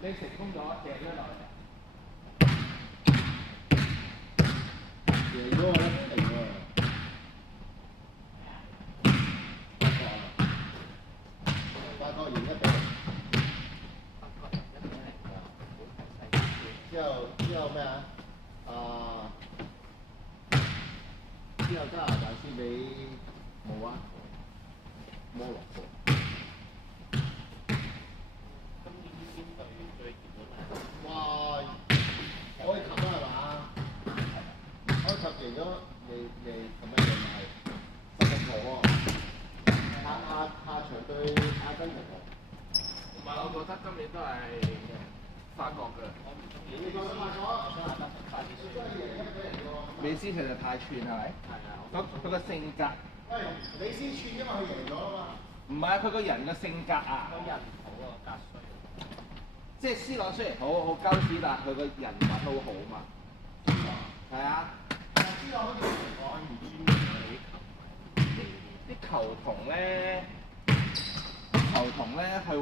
你成功咗，射咗落嚟。射咗我一定喎。發覺贏一比零。之後咩啊？之後加拿大輸俾冇啊，摩洛哥。今年邊隊最熱門啊？哇！埃及啊係嘛？埃及贏咗咁樣贏埋16球喎。下場對阿根廷喎。唔係，我覺得今年都係法國嘅。你覺得法國？美斯其實太串係咪？係啊。佢個性格。喂，美斯串因為佢贏咗啊嘛。唔係啊，佢個人嘅性格啊。個人唔好啊，格衰。即係 C 朗雖然好鳩屎，但係佢個人品好好嘛。係啊。C 朗好似我唔知啲球童咧去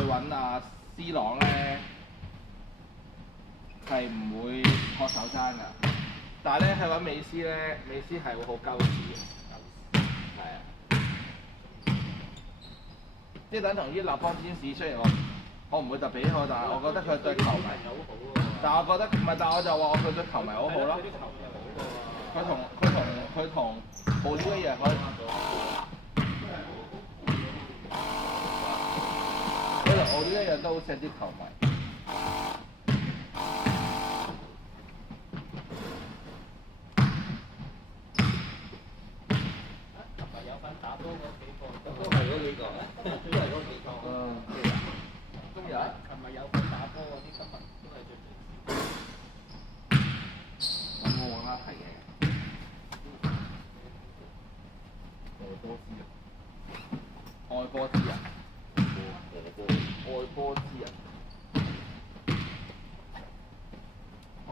揾阿 C 朗咧係唔會學手踭㗎，但係咧去揾美斯咧，美斯係會好鳩屎嘅，係啊，即係等同於立邦天使，雖然我唔會特別好，但係我覺得佢對球迷，但係我覺得唔係，但係我就話佢對球迷好好咯。佢同奧利一樣，佢同奧利一樣都好錫啲球迷。琴日有份打波嗰幾個，都係嗰幾個，都係嗰幾個。今日？琴日有份打波嗰啲，今日都係最最少。咁我揾啱係嘅。愛波之人，愛波之人，好。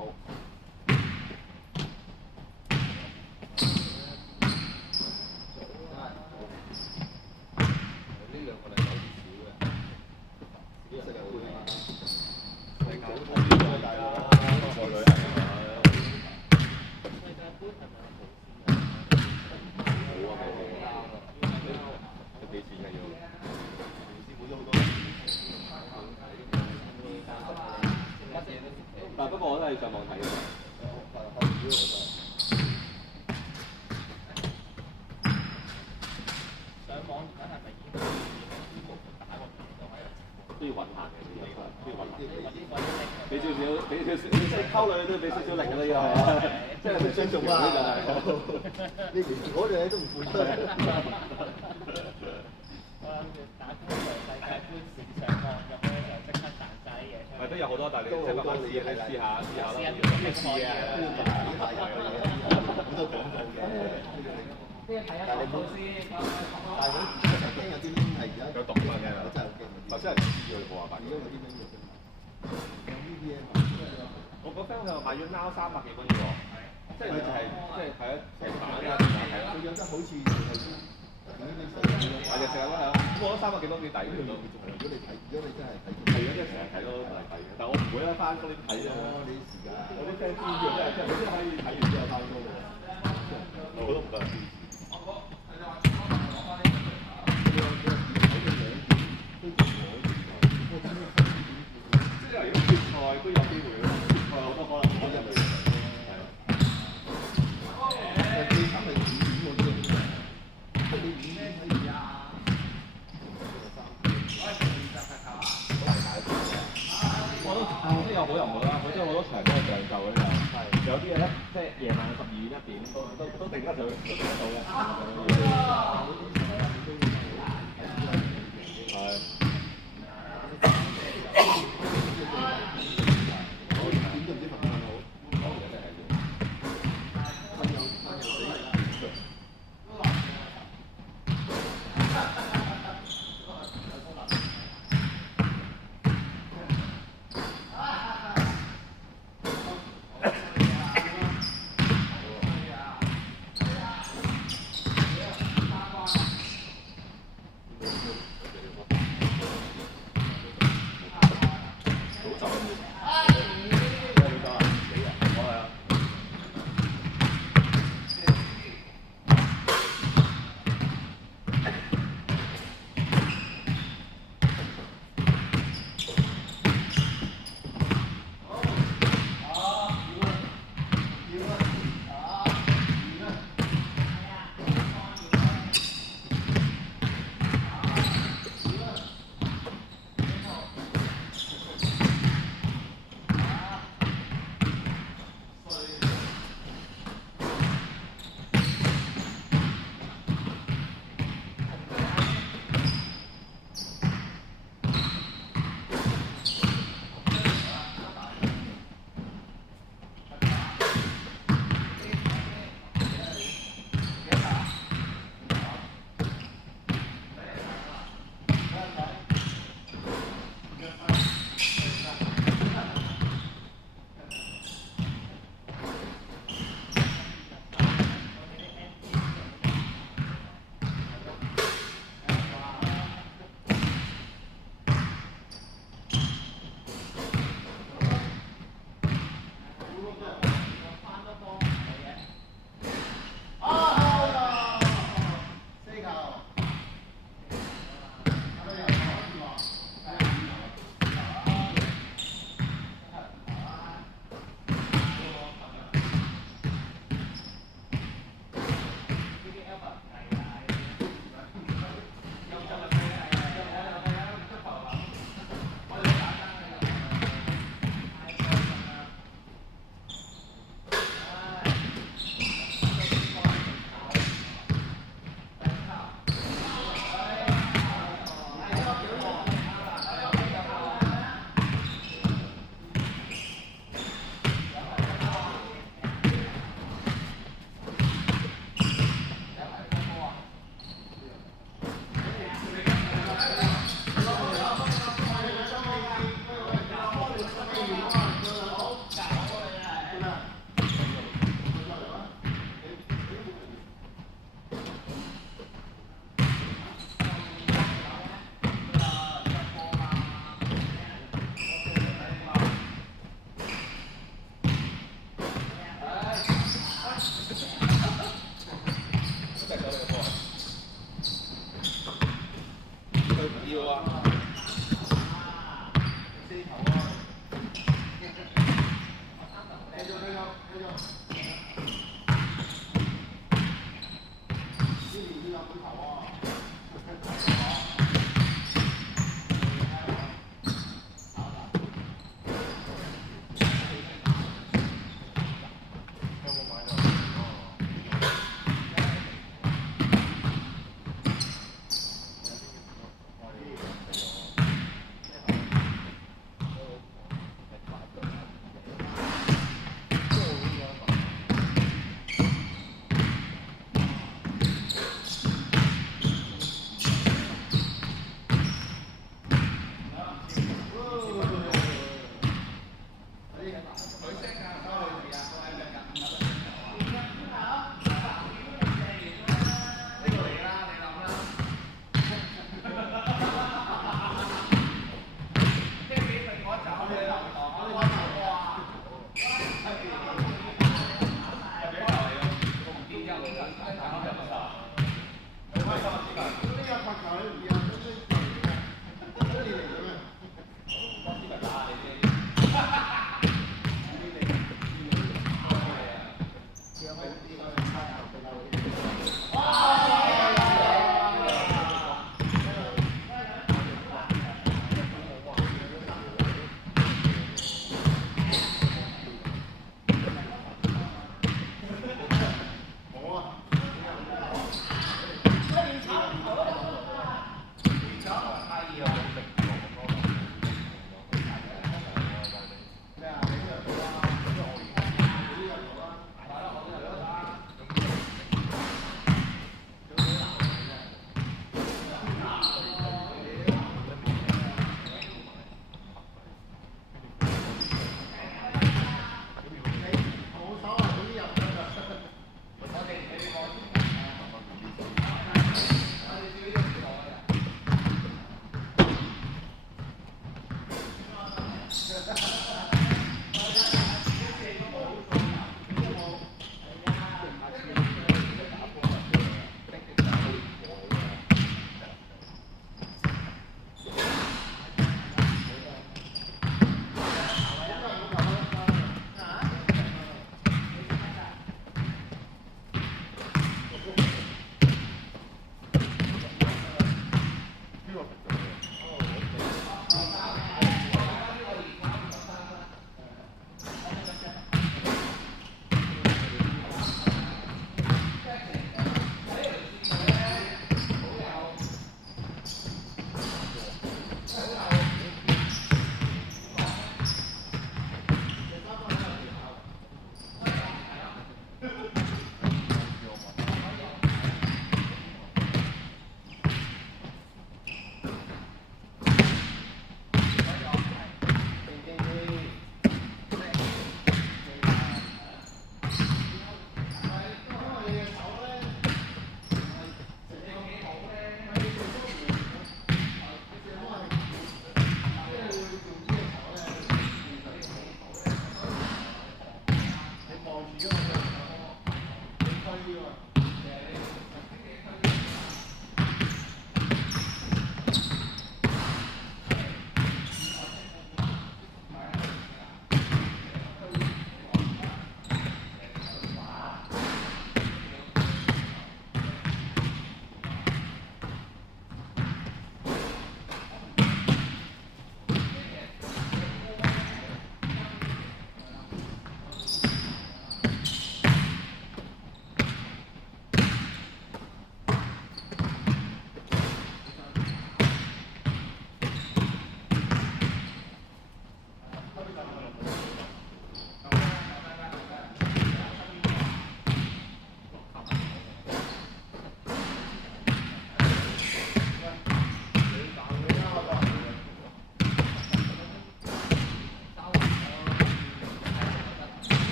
呢兩個禮拜好少嘅，世界盃啊嘛，世界盃大鑊，過旅行啊嘛。世界盃係咪有無線啊？冇啊冇啊，要俾錢嘅要。師傅都好多。但不過我都係上網睇嘅。上網而家係咪已經打個片就可以？都要揾下嘅呢個，都要揾下。俾少少，即係溝女都要俾少少力㗎啦，要係。即係你想做乜啊？你連嗰樣嘢都唔付出。我諗住打通常世界盃線上網咁咧，就即刻彈晒啲嘢出嚟。都有好多，但係你即係慢慢試，你試下啦。試下點試啊！好多廣告嘅。但係你冇先，但係佢驚有啲係而家有毒㗎嘛？我真係好驚。頭先係知佢冇話而家有啲咩嘢？有 VPN。我個 friend 佢話買咗 Now 300幾蚊喎，即係佢就係係啊，成晚啊，係啊。佢養得好似買隻食啦係啊，咁我覺得300幾蚊幾抵嘅都。如果你真係睇，係啊，即係成日睇都係抵嘅，但係我唔會啦，翻工你睇啫。你時間。我啲 friend 知嘅真係可以睇完之後翻工嘅。我都唔得。即係如果決賽都有機會咯，決賽好多可能攞入嚟。係啊。最慘係5點嗰啲，即係你5點睇而家。都有好有唔好啦，佢真係好多場都係上晝嘅就，有啲嘢咧，即係夜晚12、1點都頂得到，都頂得到嘅。係。呢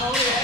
好嘢！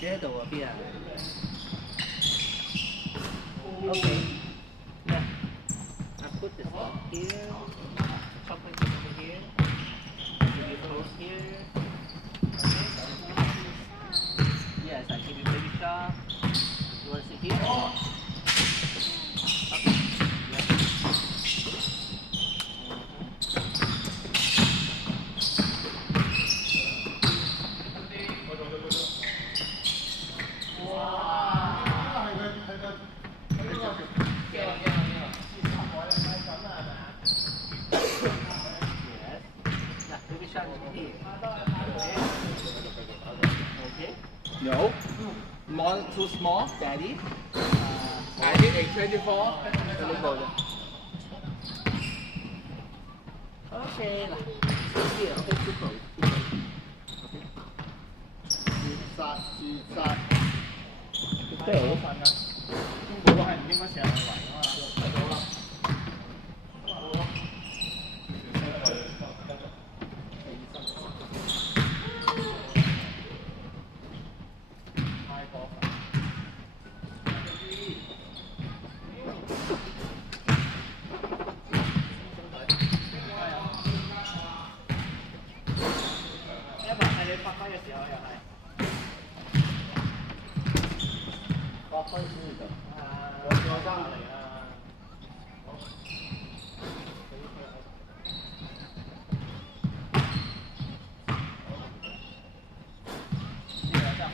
姐喺度啊，邊啊？Okay. Yeah. I put this one here. Chocolate chip over here. Give you close here. Yes, I give you baby shark. You want to sit here? Okay. Yeah. No. More too small, Daddy. I need a 24. Okay, lah. Here, okay, too close. Okay. 自殺。真係好瞓啊！中國係唔應該成日去圍㗎嘛。睇到啦。太過分。因為係你發揮嘅時候又係。發揮先至得。我生嚟啊！呢個真係好少。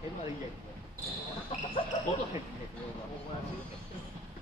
起碼你型喎，我都係唔型喎。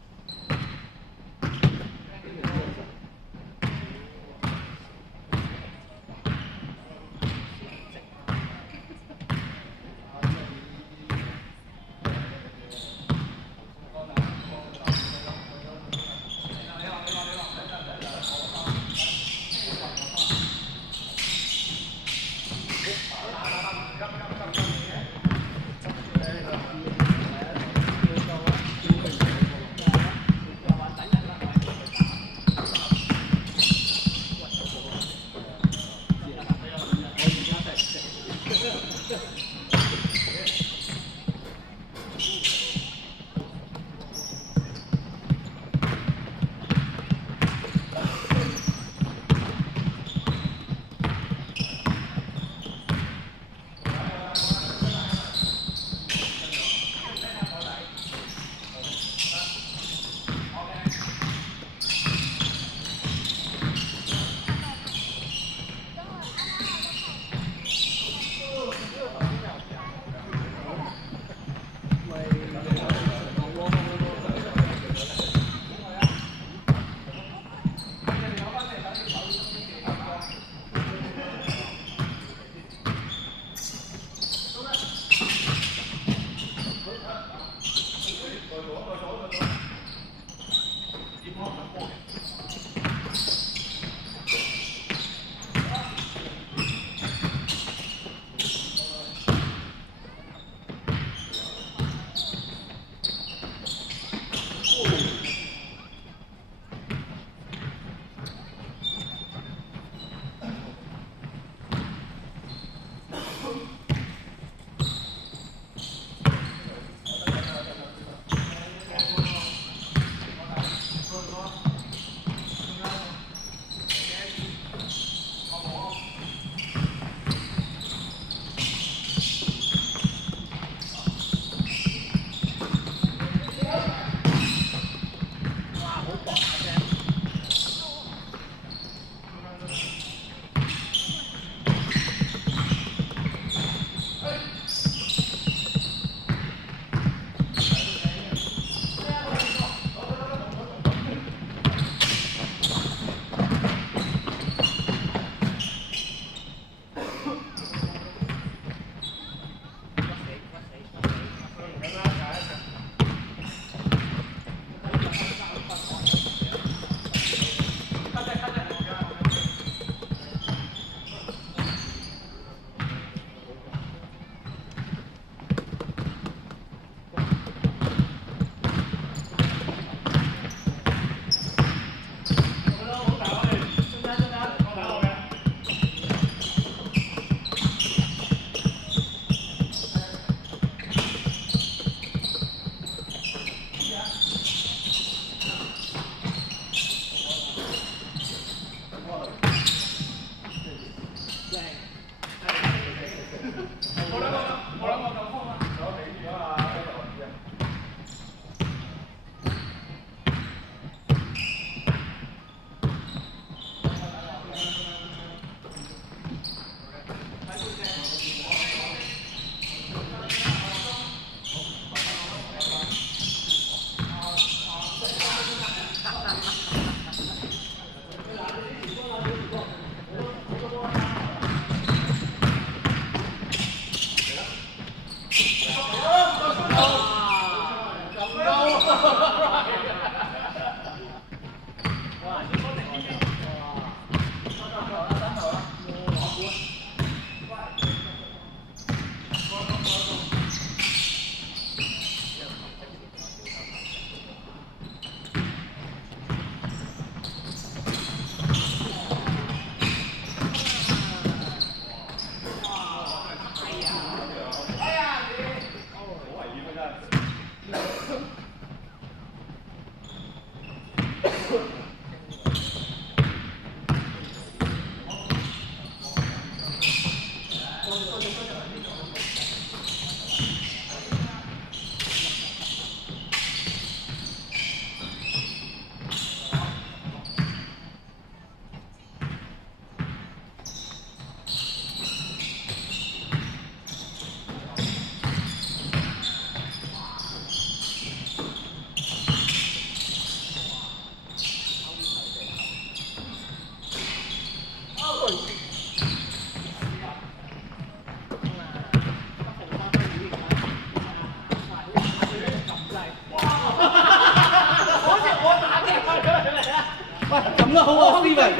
咁都好喎，Steven。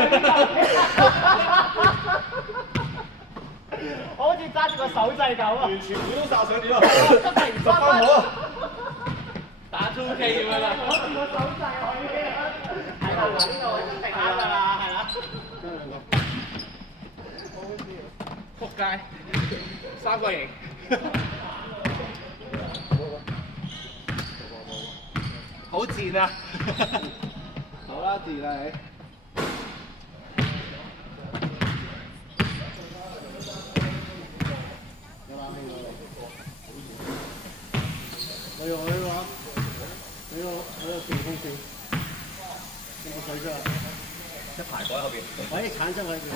我好似揸住個手掣咁啊！完全估到晒想點啊！真係唔翻好啊！打 2K 咁樣啦！攞住個手掣可以係啦，呢度定啱㗎啦，係啦。仆街，3個型。好賤啊！好啦，自啦你。有冷氣喎你。你話你個電風扇有冇水啫？一排改後邊。可以產生喺邊？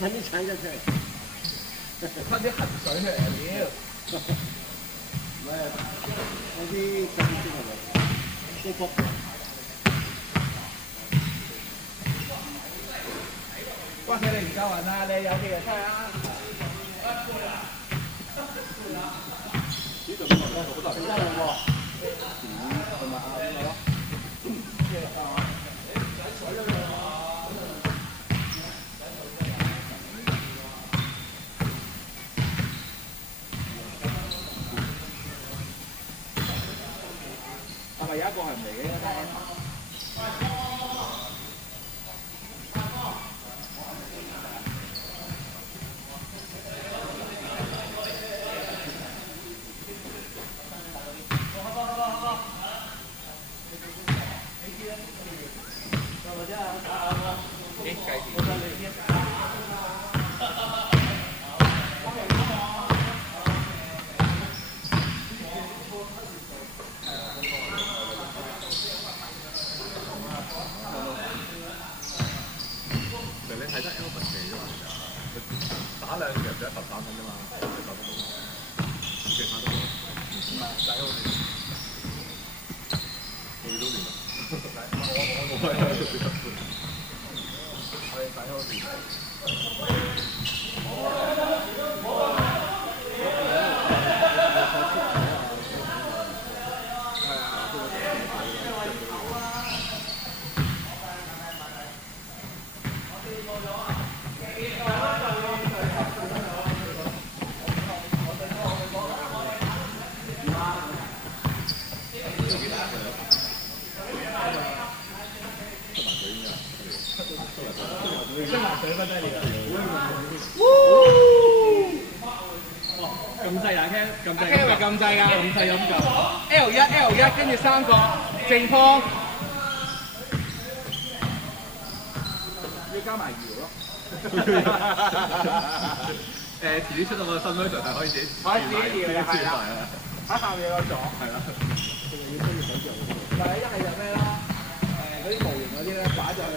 揾啲產生出嚟。噴啲痕水出嚟啊！屌！唔係，有啲浸先係咪？啲谷。關你唔夠人啊！你有嘢出去啊！呢度邊個好大？真係喎。同埋啊邊個咯？係咪有一個係唔嚟嘅？打兩隻就13分啫嘛，其他都唔係仔好啲，我哋都練啦，我係我哋仔好啲。撳掣啊 Ken，撳掣。Ken 咪撳掣㗎，撳掣咁撳。L1 跟住3個正方，要加埋搖咯。遲啲出到個新 version 係可以自己可以自己搖嘅係啦，喺下面有個左。係啦。就係一係就咩啦？嗰啲模型嗰啲咧擺咗去。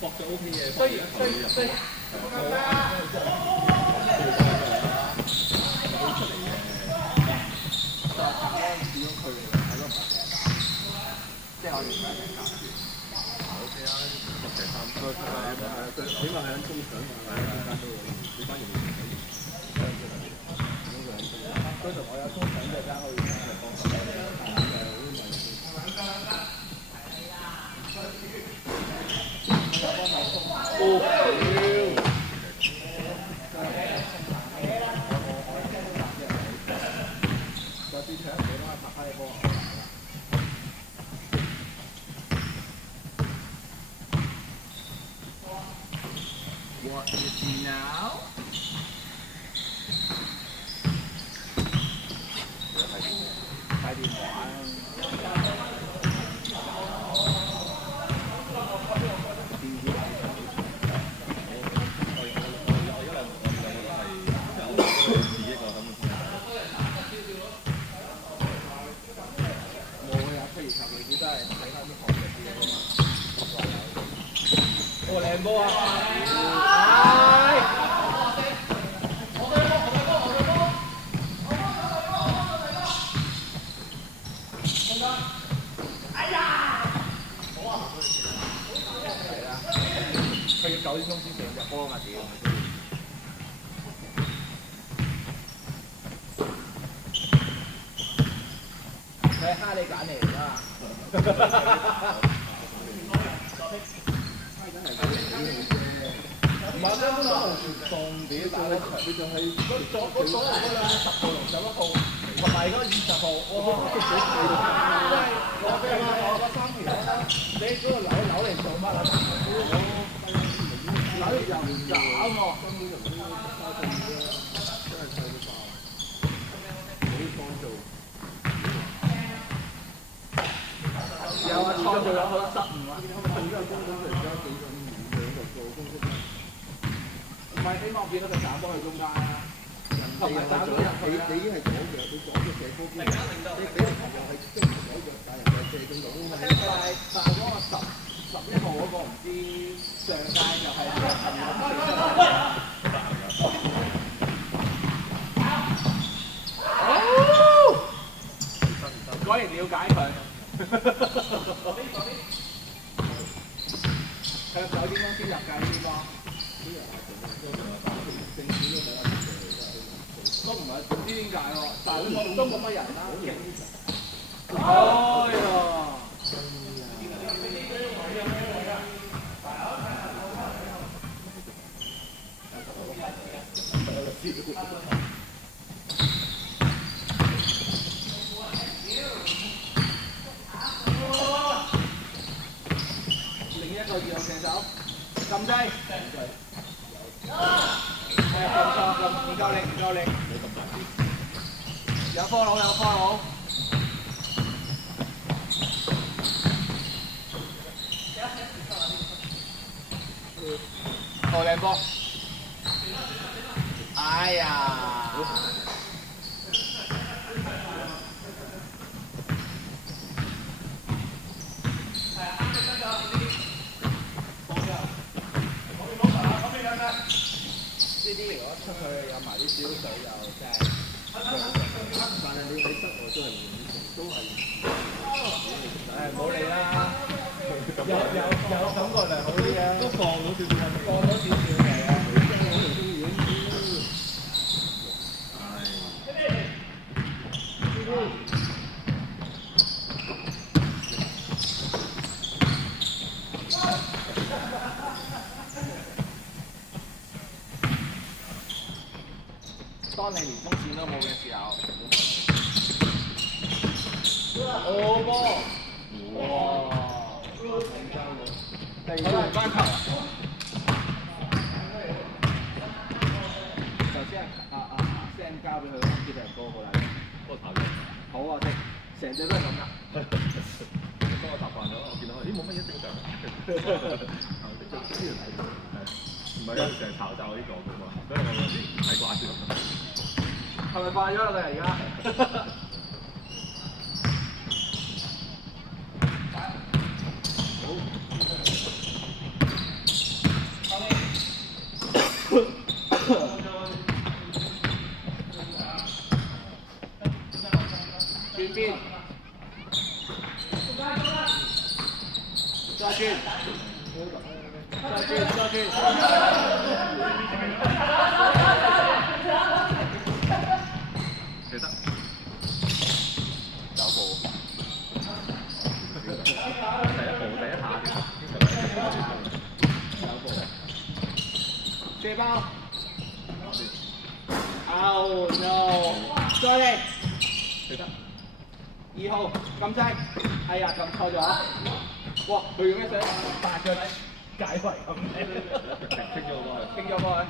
搏就 OK 嘅。雖即係我哋OK 啊，搏成3個出嚟，起碼係喺中場，係中間都會，你反而會嗰度我有中場嘅爭可以幫手。What is he now? 睇電話。我靚波啊！佢要9點鐘先成隻波啊！屌！佢係蝦你揀嚟㗎。唔係根本都重點打得場，你就係嗰所有嗰兩10號同11號，同埋嗰20號，我嗰3條咧，你嗰個扭嚟做乜啊？扭又唔斬喎，根本就唔應該花咁多，真係細到爆，冇創造。有啊，創造有好多失誤啊！而家根本就而家幾個2-2個做公式。唔係希望見到佢打波去中間啦，同埋打到人去啦。你已經係左腳，你左腳射波邊，你俾人朋友係即係左腳，但係人哋射中到啊嘛。但係嗰個11號嗰個唔知上屆就係朋友果然了解佢。佢9點鐘先入計呢個。都唔係唔知點解喎，但係都冇乜人啦。哎呀！另一個二號射手，撳掣。唔夠力，唔夠力。有科佬，有科佬。哦，靚波。哎呀！呢啲如果出去有埋啲小水又真係，但係你喺室外都係誒唔好理啦，有感覺良好啲啊，都放到少少，放到少少嘅啊。當你連風扇都冇嘅時候，好波！哇！第二班球啊！頭先Sam 交俾佢嗰支係波好啦，波頭嘅。好啊，成隻都係咁㗎。當我習慣咗，我見到咦冇乜嘢正常。唔係啊，成日炒就呢個㗎嘛，所以我有啲唔係慣咗。係咪快咗啦？佢而家？轉邊，再轉，再轉。記得有步，第一下有步，射包 ，Oh no！ 再嚟，記得2號撳掣，哎呀撳錯咗，哇！佢用一隻大腳解圍咁嘅，傾咗過去，傾咗過去。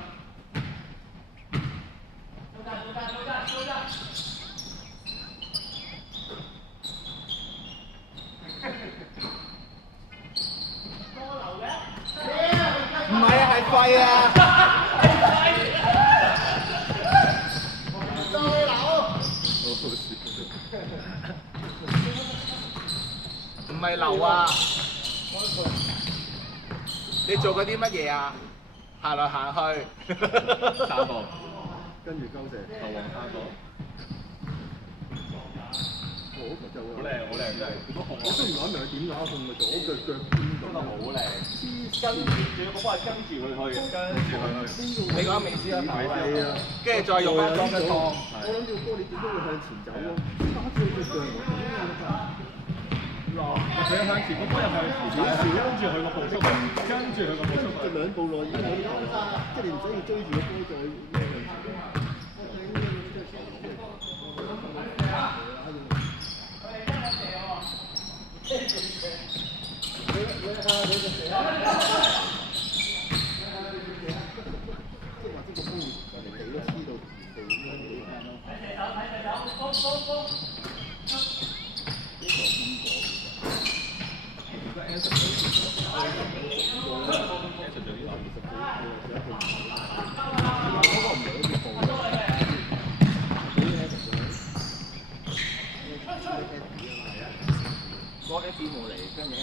唔係流啊！你做過啲乜嘢啊？行來行去。三步，跟住鳩射後黃三步。好就好靚，好靚真係。我雖然諗明佢點打送咪左腳腳邊咁。真係好靚。跟住仲要嗰波係跟住佢去，跟住佢去。你講美斯啊？係啊。跟住再用翻裝一趟。我諗住波你點都會向前走咯，打住隻腳我點樣啊？佢向前，個波又向前，跟住佢個步速，跟住佢個步速，兩步內已經可以打晒，即係你唔使要追住個波再咩向前。嗰啲邊冇嚟，跟住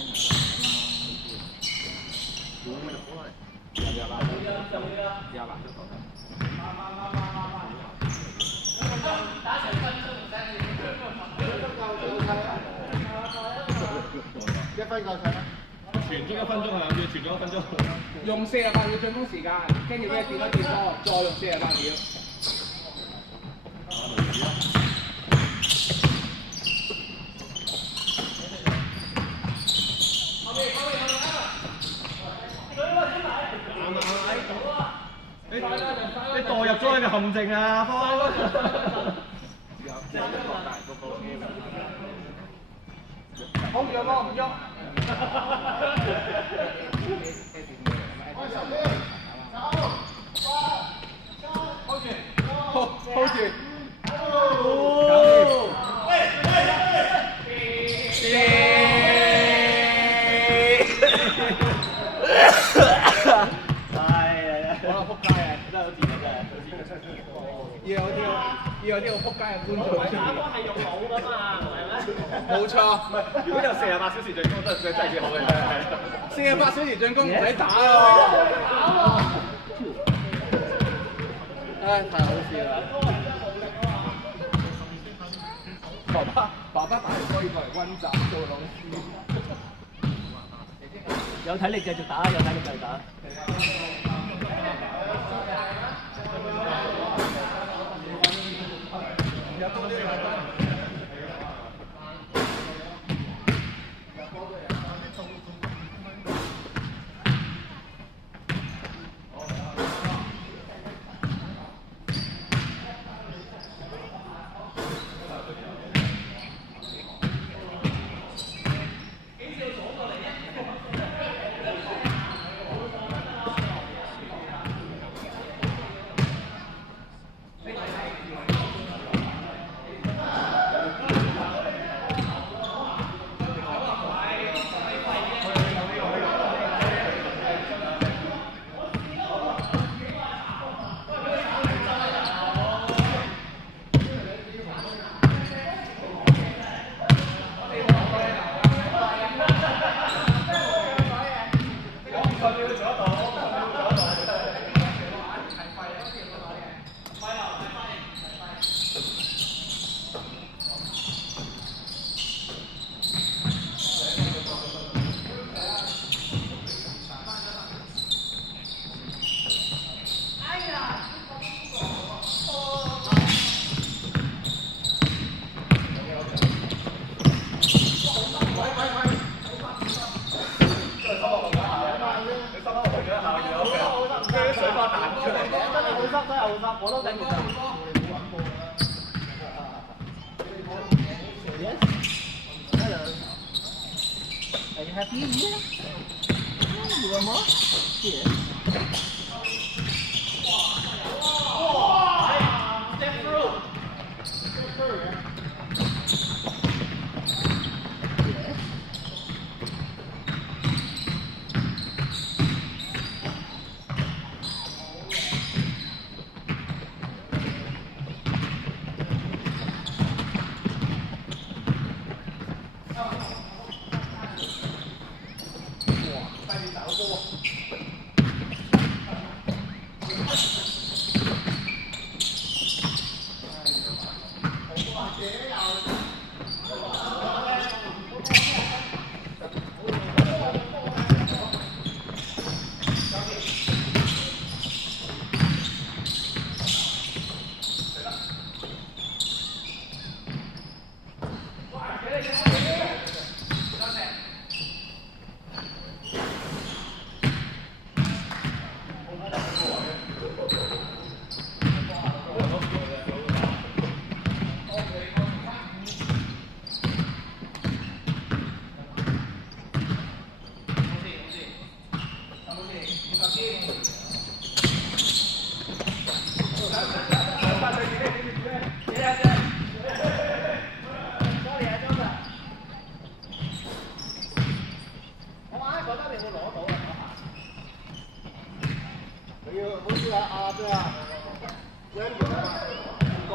1分夠晒啦。傳足1分鐘係諗住傳咗1分鐘。用48秒進攻時間，跟住咧跌多跌多，再用48秒。你墮入咗你嘅陷阱啊，方！好住個波唔喐。hold 住。要有呢個撲街嘅觀眾出現。打波係用腦㗎嘛，係咪？冇錯。唔係，如果有48小時進攻，真係幾好嘅。48小時進攻唔使打啊！唉，太好笑啦！爸爸大哥要過嚟溫習做老師。有體力繼續打，有體力繼續打。我都頂唔順。Yes. Hello. Are you happy here? You want more? Here. Step through. Step through, yeah. Yes. 对啊，对啊，我也有啊，多。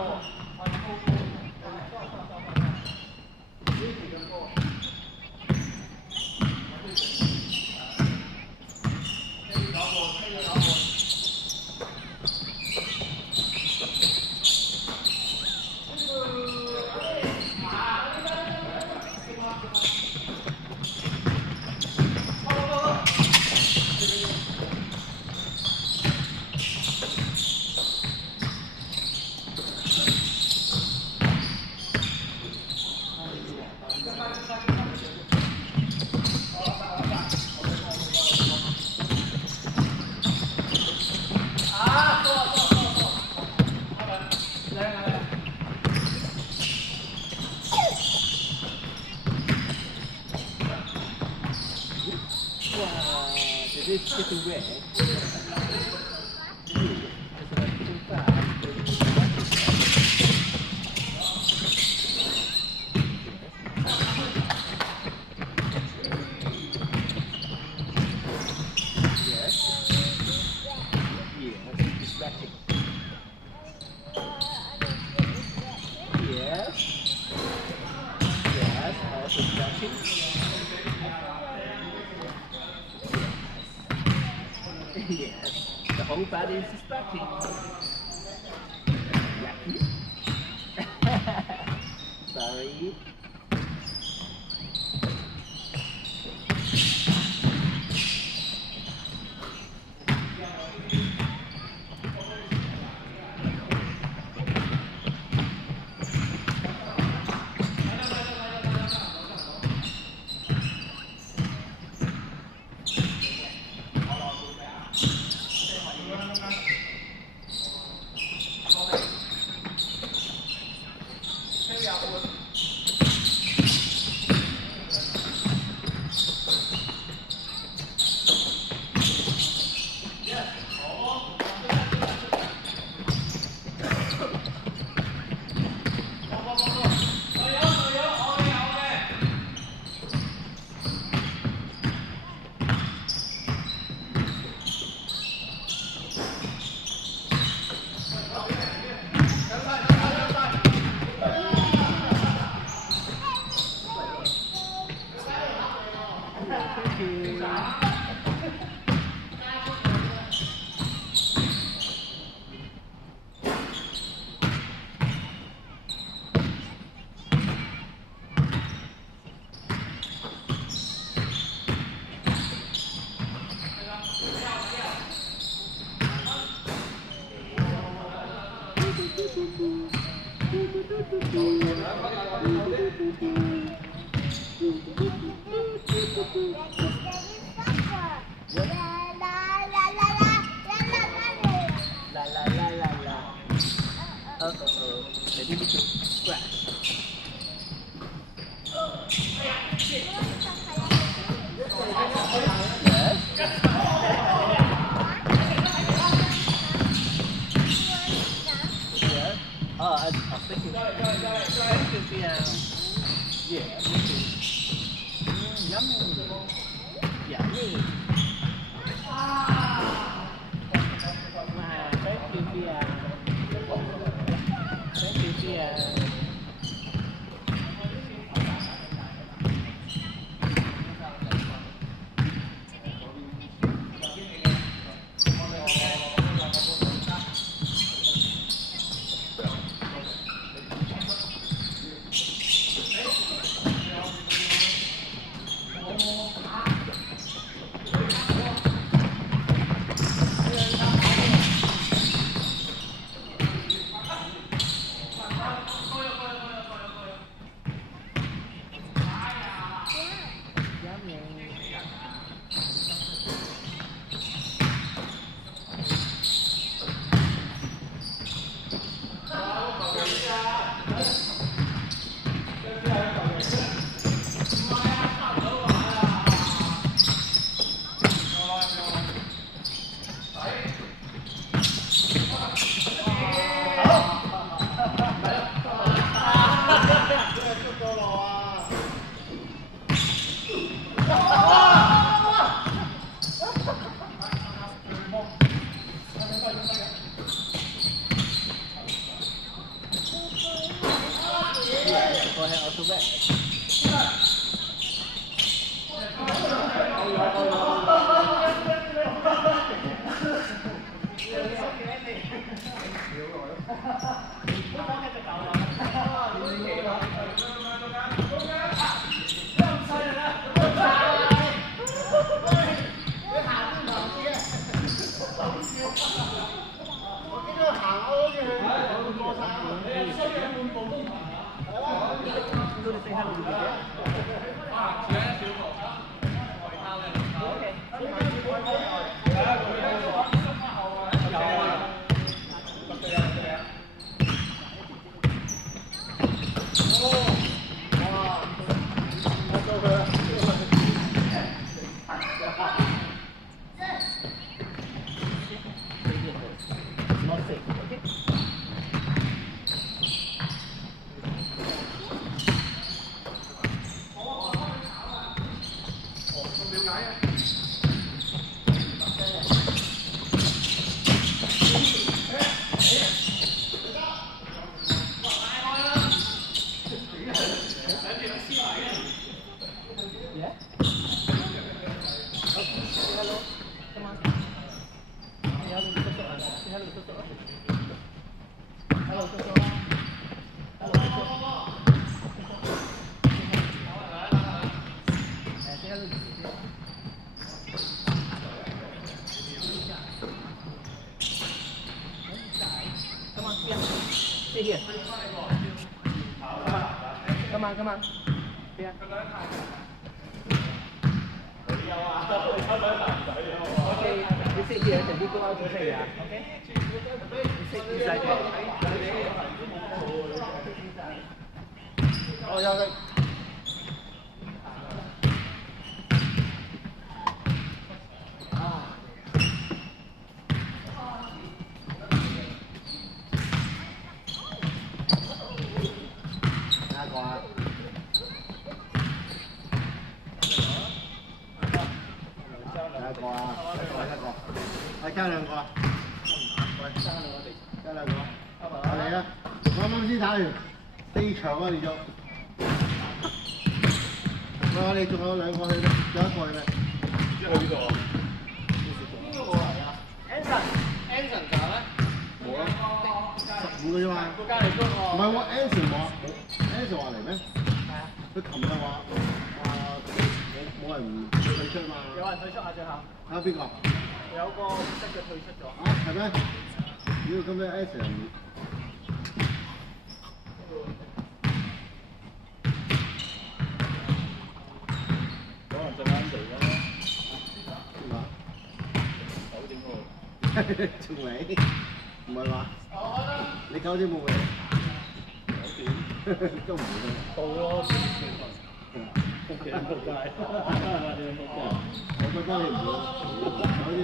这是对。Yes, the whole body is distracting. Sorry. Maybe we should scratch. Yes. Yeah. Oh, I was thinking. Yeah. Yummy. Yummy. Thank you, Pia. Thank you, Pia. Go ahead, also back. Stay here. Come on, come on. Here. Okay, you sit here, then you go out to play, okay? You sit inside there. Oh, yeah, right.加兩個啊！加兩個。嚟啊！啱啱先打完4場啊，連續。我哋仲有兩個去咩？仲有一個去咩？去邊度啊？邊個過嚟啊 ？Anson 就咩？冇啊，15個啫嘛。個隔離嗰個。唔係喎 ，Anson 話嚟咩？係啊。佢琴日話冇人退出嘛。有人退出啊，最後。啊邊個？有個唔識嘅退出咗。啊係咩？妖咁樣 Anson。可能陣間嚟啦。點啊9點喎。仲未？唔係話？你9點冇嚟？9點都唔會。到咯，屋企人仆街，我覺得你唔會，好似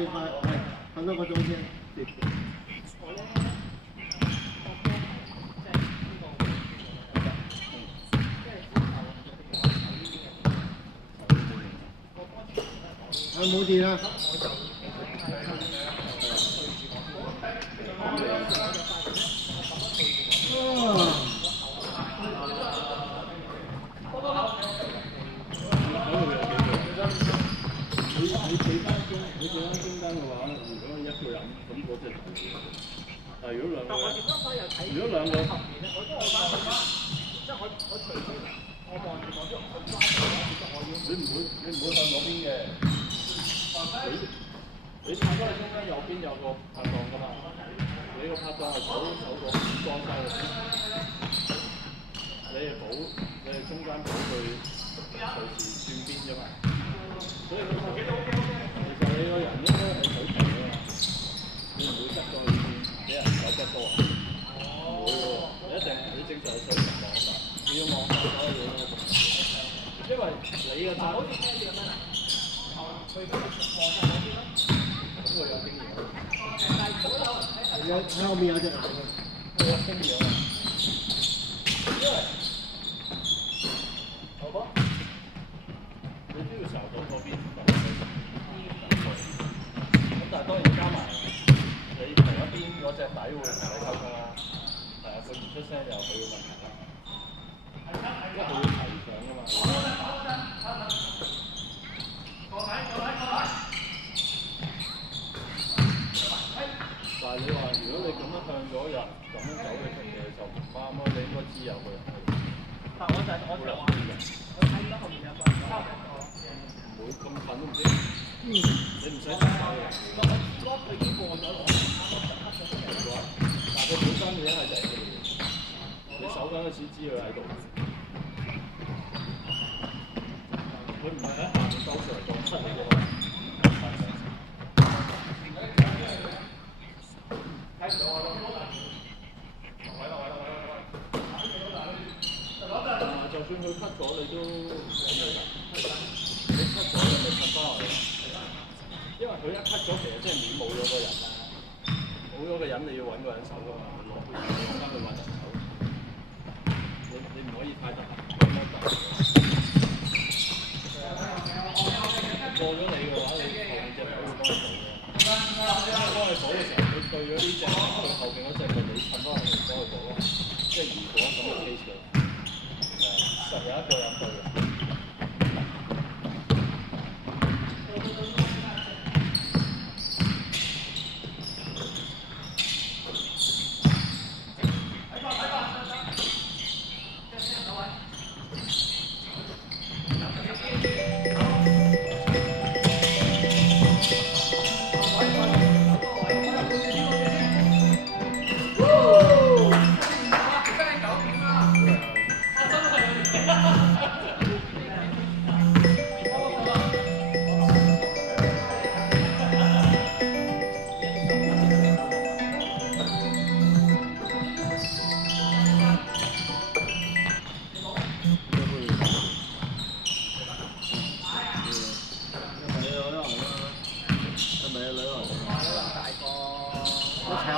瞓多個鐘先。冇電啦。你企翻中間嘅話，如果一個人咁嗰隻係，但係如果兩個，如果兩個，你唔會向嗰邊嘅，你拍咗你中間右邊有個拍檔㗎嘛，你個拍檔係手個裝晒嘅，你係中間補佢隨時轉邊啫嘛。所以其實你個人應該係水平㗎嘛，你唔會執咗去俾人手執多啊？唔會喎，你正常係水平望㗎，你要望所有嘢都因為你嘅好似聽住咁樣啊，佢都望曬嗰邊咯，咁會有經驗。喺後面有隻眼嘅，會有經驗啊，因為好唔好？你都要查到嗰邊。咁但係當然加埋你同一邊嗰隻底會同你溝通啦。係啊，佢唔出聲就佢嘅問題啦。但係你話如果你咁樣向咗人咁樣走嘅嘢就唔啱咯，你應該知有個人係。但我睇到後面有個人唔會咁近都唔知。你唔使睇手嘅。佢已經過咗我，但係佢本身嘅係就係佢哋，你手緊嗰時知佢喺度。佢唔係喺下面兜上嚟撞出嚟嘅喎。就算佢 cut 咗，你都唔緊要㗎。你 cut 咗，你咪 cut 翻落嚟。因為佢一 cut 咗，其實即係面冇咗個人啦。冇咗個人，你要揾個人手㗎嘛，攞翻去揾人手。你唔可以太突然咁樣突。過咗你嘅話，你後面隻手會幫你補嘅。幫你補嘅時候，佢對咗呢隻，佢後邊嗰隻咪你襯翻去幫佢補咯。即係如果咁嘅 case 嘅，實有一個人對嘅。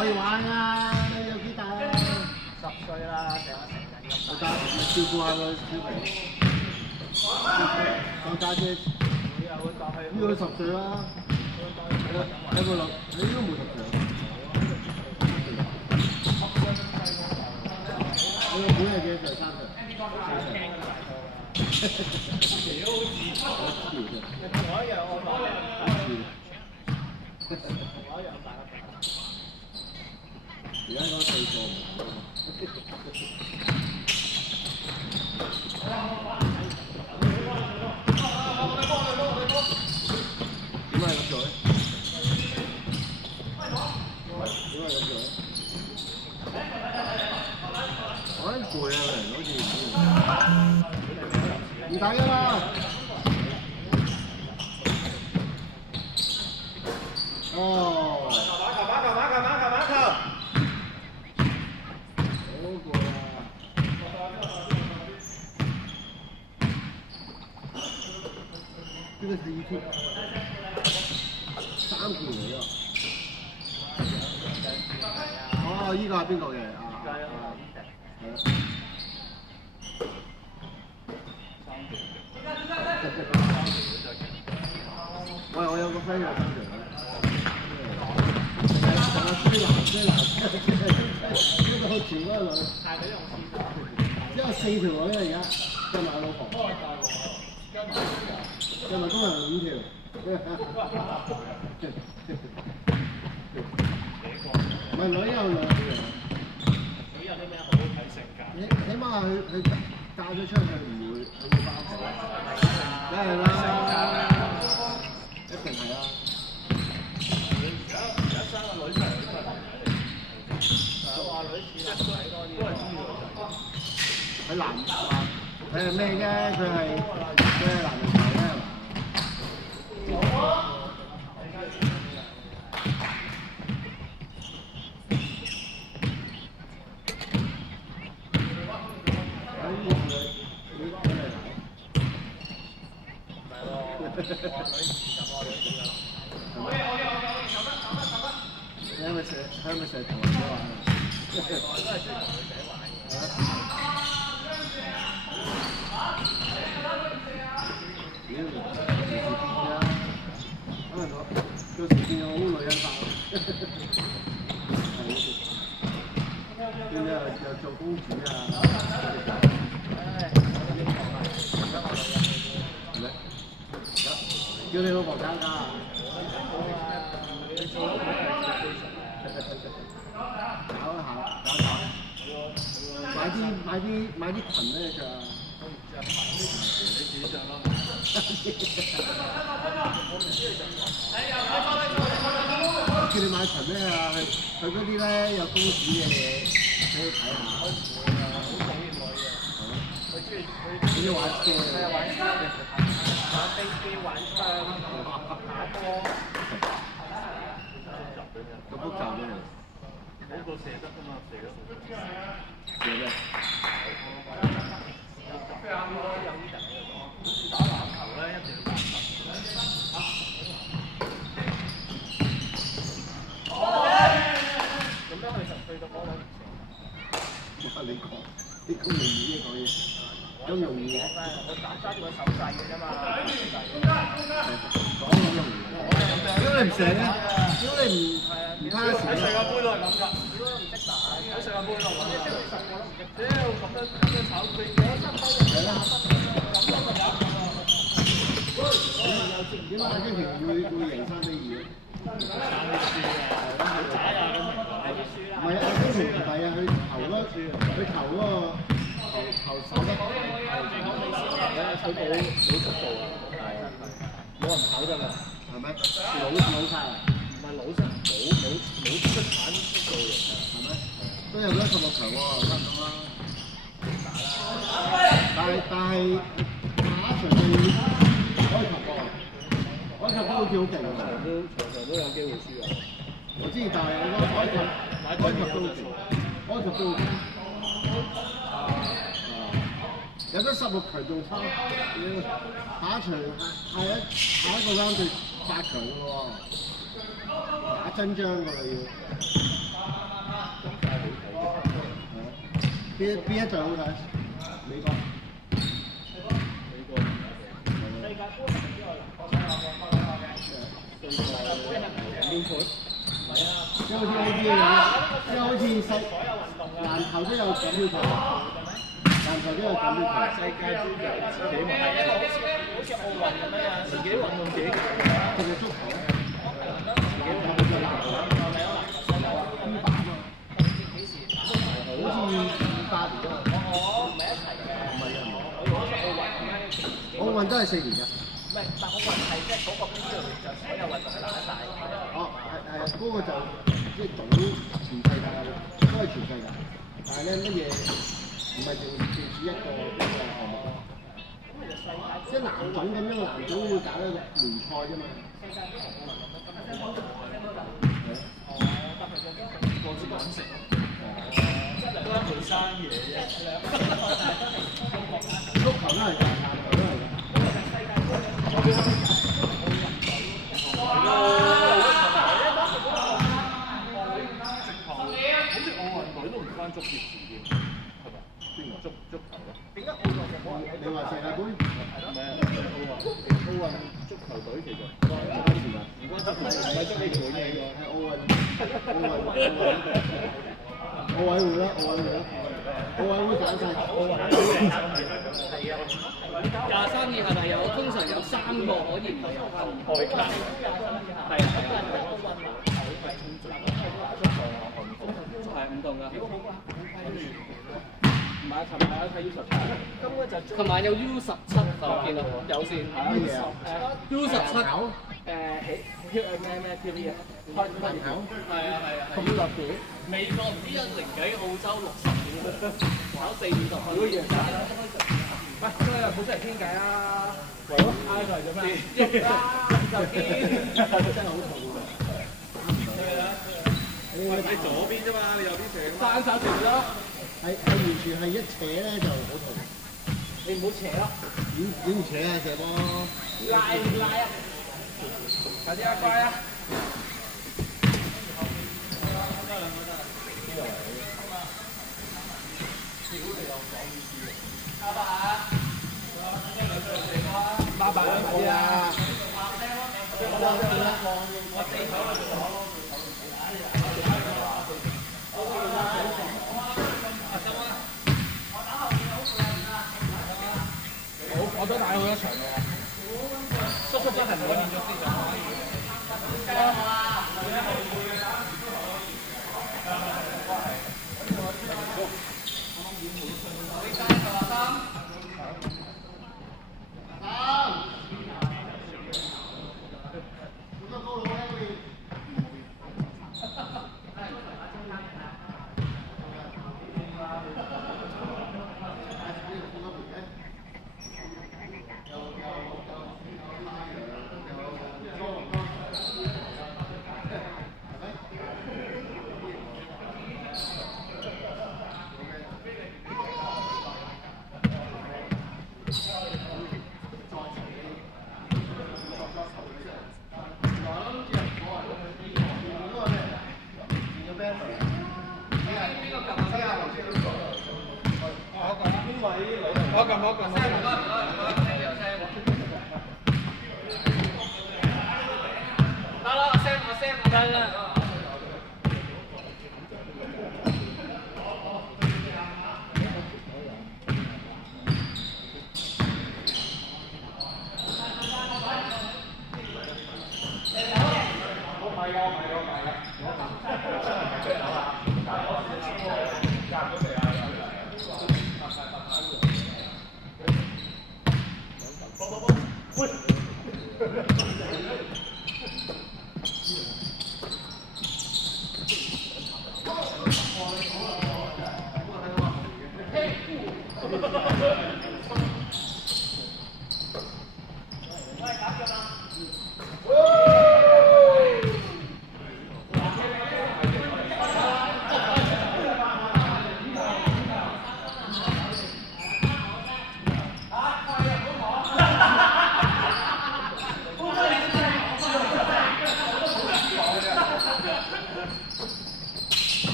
可以玩啊！有幾大啊10歲啦，成人咁我家照顧下個小朋友。我家姐呢個10歲啦，喺個落，你應該冇10歲。你個妹係幾歲？3歲。同我一樣，我同我一樣大。而家嗰4個唔同。點解咁做咧？我啲攰啊，人好似唔打㗎嘛。哦。呢個係3條嚟啊！哦，依個係邊個嘅？啊，係啊。喂，我有個 friend 有3條嘅。追男，呢個全嗰個女。因為4條女啊，而家加埋老婆。今日今日5條，唔係女有兩條。女有啲咩好睇性格？起碼佢嫁咗出去唔會包婆。梗係啦，一定係啦。而家生個女出嚟都係男仔嚟。話女似男仔多啲。都係知道。佢男話佢係咩嘅？佢係男人頭嘅係嘛？你係咪成日同人仔玩啊？我都係中意同女仔玩嘅。可能我到時變咗好女人化。變咗又做公主啊！叫你老婆參加。搞一下，搞一下。買啲裙咧就。你自己着咯。叫你買裙咩啊？佢嗰啲咧有公主嘅嘢，俾你睇下。佢中意玩車。玩飛機、玩槍、打波。咁複雜嘅。嗰個射得㗎嘛，射得。射咩？打籃球咧一定要打球。咁樣去去到嗰位。哇！你咁容易嘅講嘢，咁容易嘅。我揸住個手掣嘅啫嘛。講咁容易。點解你唔射咧？點解你唔 pass 喺世界盃都係咁㗎。如果唔識打，喺世界盃都係咁㗎。屌咁樣炒飛機。係啦。點解阿根廷會贏3-2？唔係阿根廷唔係啊，佢投嗰個投手得，佢冇速度啊，冇人跑得啦，係咪？老晒啊？唔係老實，冇出產速度型啊，係咪？都有咗16強喎，差唔多啦。但係下一場對埃及喎，埃及都好似好勁喎。場場都有機會輸啊！我知，但係我覺得埃及都好勁，埃及都好勁。有得16強仲差，下一個 round 對8強嘅喎，打真章㗎啦要。邊一隊好睇？美國。即係好似 NBA 咁，即係好似籃球都有錦標賽，籃球都有錦標賽。世界盃就自己玩，好似奧運咁樣，自己運動自己搞。仲有足球，自己運動就籃球。好似28年啊！唔係一齊嘅，唔係啊！奧運咁樣。奧運都係4年㗎。唔係，但奧運係即係嗰個標準就所有運動係打晒。哦，係嗰個就即係總全世界都係全世界，但係咧乜嘢唔係淨止一個項目，即係籃總咁樣，籃總會搞一個聯賽啫嘛。各自揾食，都係做生意嚟啫。足球都係㗎，籃球都係㗎。關足協事嘅，係咪？邊個足球咯？點解奧運就冇人？你話世界盃？唔係啊，奧運足球隊其實唔關足球，唔係足協管嘅呢個，係奧運會啦，奧委會揀晒。係啊，23以下係有，通常有3個可以唔係有外卡。係唔同㗎。唔係，琴日有睇 U17，根本就琴晚有 U17就見到有線。乜嘢啊？U17咩 TV 啊？開口。係啊。咁特別。美國唔知1-0幾，澳洲60點，跑4-20分。好嘢！喂，今日冇出嚟傾偈啊？為咗嗌佢嚟做咩？喐啦，就堅。真係好痛㗎。你左邊啫嘛，你右邊射。單手條咯。係完全係一扯咧就好痛。你唔好扯咯。點唔扯啊？射波。拉啊！快啲啊，乖啊！800啊！我都打好一場嘅，叔叔真係唔可以我撳。得啦，我 send 得啦。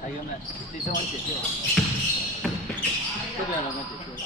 係咁啦，你想揾姐姐喎？嗰邊有兩個姐姐。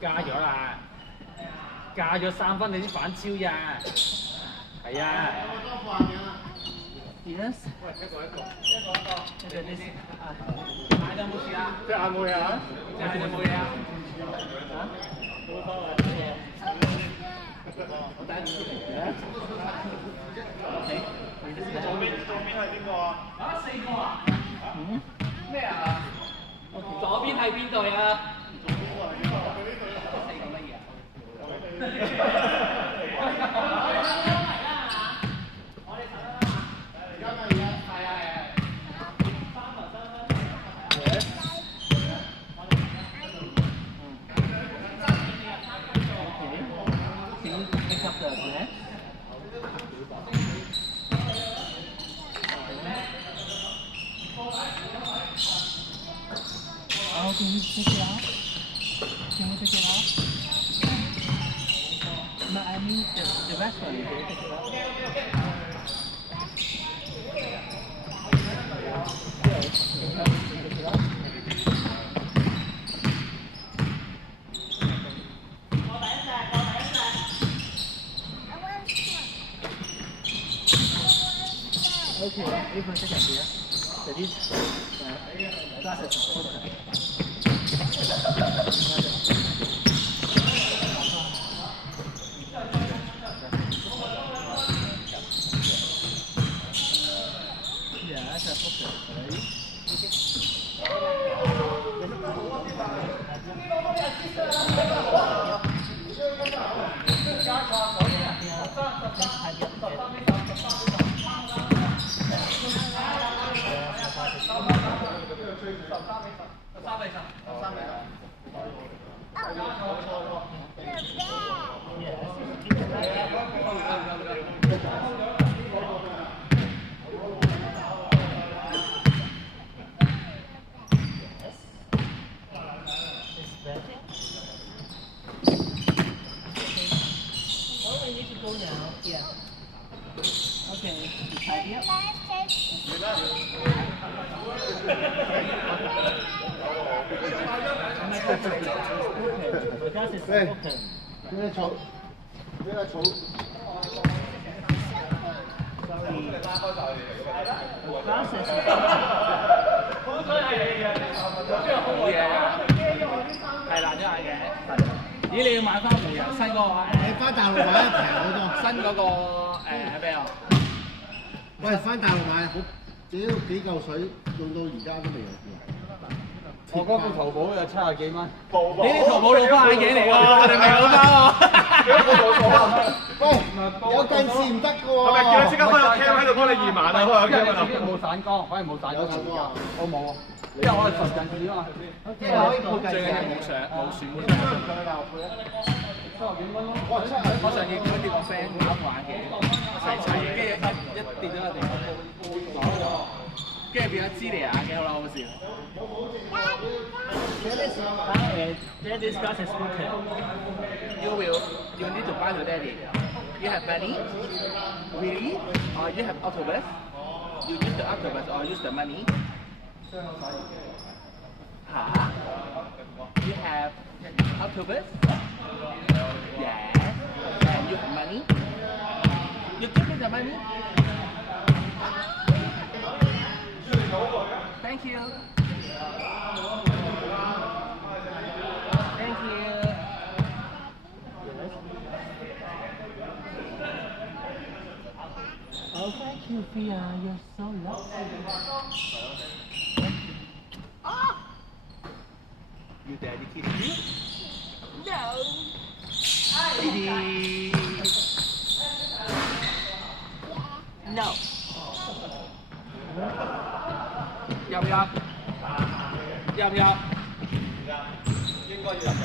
加咗啦，加咗3分你先反超呀，係啊。Yes。喂，一個。隻眼有冇事啊？隻眼冇嘢啊？隻眼有冇嘢啊？冇所謂。我第一次嚟嘅。左邊係邊個啊？4個啊？咩啊？左邊係邊隊啊？Oh, can you take it out? Can you take it out? No, I mean the rest one. Can you take it out? Okay, wait for a second here. So this glasses are open. Yeah, that's a focus, right? Okay, tidy up. Because it's Hey. open. 邊個草？邊個草？ Glasses. 冇嘢㗎，係爛咗眼嘅。咦，你要買翻回新嗰個你翻大陸買平好多。新嗰個咩啊？喂，翻大陸買好，屌幾嚿水用到而家都未有見。我嗰副淘寶就70幾蚊。呢啲淘寶老花眼鏡嚟㗎，我哋咪老花喎。喂，有近視唔得㗎喎。係咪叫你即刻開個 cam 喺度幫你驗眼啊？開個 cam 喺度。冇散光，反而冇散光。有散光啊我冇啊，因為我係純近視啊嘛。即係可以冇近視。最近係冇上冇選冇上。70幾蚊咯。我上次見到個 friend 啱眼鏡，齊齊，跟住一跌咗個地方，跟住變咗支尼眼鏡，好啦，好笑。Then this glass is open. You need to buy to daddy. You have money? Really? Or you have octopus? You use the octopus or use the money? Huh? You have octopus? Yes. And you have money? You give me the money? Thank you. Thank you. Oh, thank you, Pia. You're so lovely. You daddy kiss you? No. Baby. No. 入唔入？入唔入？應該要入嘅。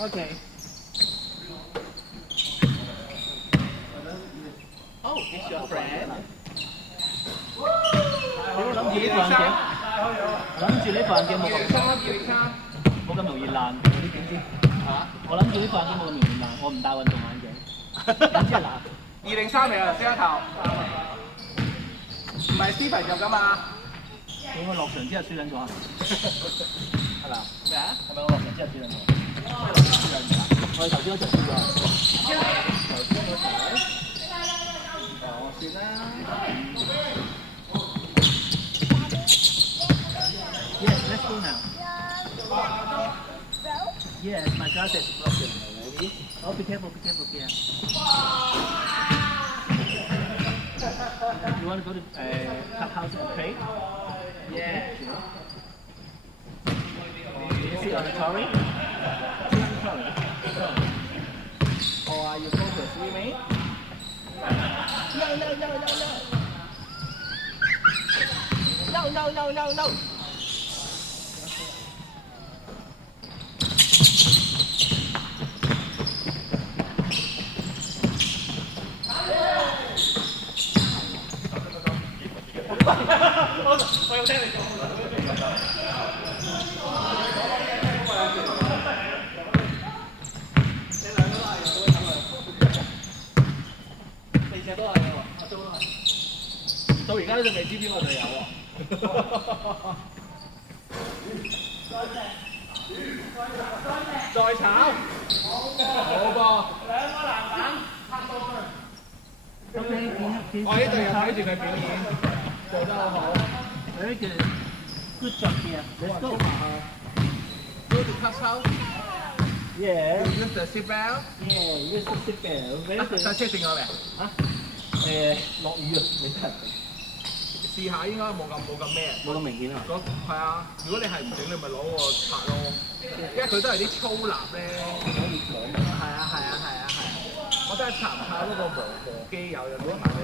OK。Oh, it's your friend。你冇諗住呢副眼鏡？諗住呢副眼鏡冇咁冇咁容易爛，你點知？嚇！我諗住呢副眼鏡冇咁容易爛，我唔戴運動眼鏡。點知係爛203嚟啊，先一頭。唔係 Stephen 入㗎嘛？咁我落場之後輸緊咗啊？係咪啊？咩啊？係咪我落場之後輸緊咗？我哋頭先嗰場輸咗。頭先嗰場。哦，算啦。Yes, let's go now. Yes, my glass is broken already. Oh, be careful, yeah. You want to go to clubhouse and pray? Yeah, sure. You sit on the trolley? Or are you focused, roommate? No. 我有聽你講。4隻都係喎，阿都係。到而家都仲未知邊個隊友喎。再炒。好噃。兩個籃板拍過去。我呢隊友睇住佢表演，做得好好。Very good. Good job here. Let's go. Go to cut out. Yeah. Use the seat belt. Yeah, use the seat belt. Very good. 架車轉過未？嚇？落雨啊，你真係試下應該冇咁咩。冇咁明顯啊。係啊，如果你係唔整，你咪攞個拍咯。因為佢都係啲粗蠟咧。係啊。我真係查唔下嗰個磨機有攞埋俾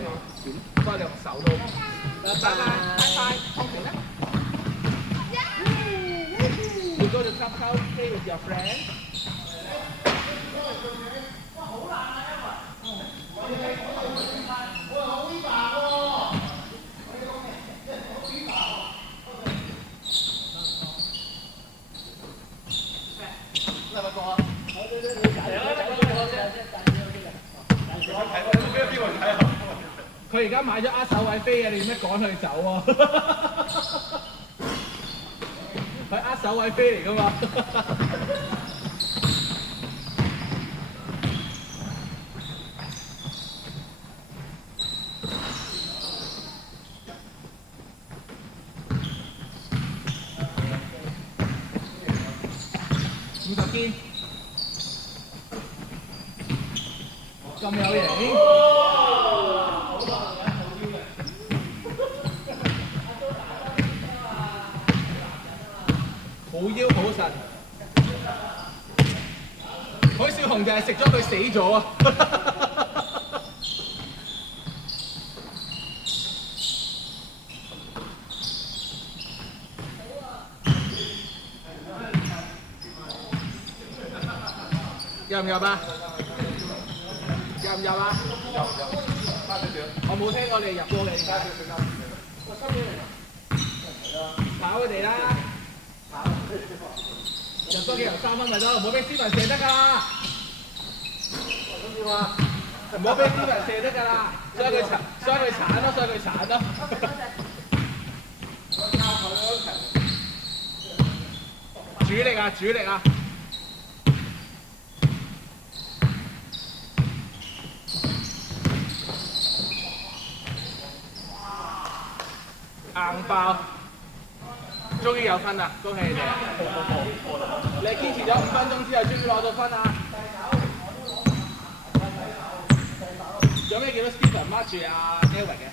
你。不過你用手都。拜拜，放完啦。You go to clubhouse, play with your friend. 佢而家買咗握手位飛啊！你做咩趕佢走啊？佢握手位飛嚟噶嘛？50堅，咁有型。好腰好神，許小紅就係食咗佢死咗啊！入唔入啊？入唔入啊？入，加少少。我冇聽過你入過你。加少少。我收咗嚟。炒佢哋啦！入多幾球3分咪得，唔好俾斯文射得㗎啦！咁點啊？唔好俾斯文射得㗎啦！所以佢鏟咯。主力啊！硬爆！終於有分啦，恭喜你哋！你堅持咗5分鐘之後，終於攞到分啦！有咩見到 Stephen 掹住阿 David 嘅？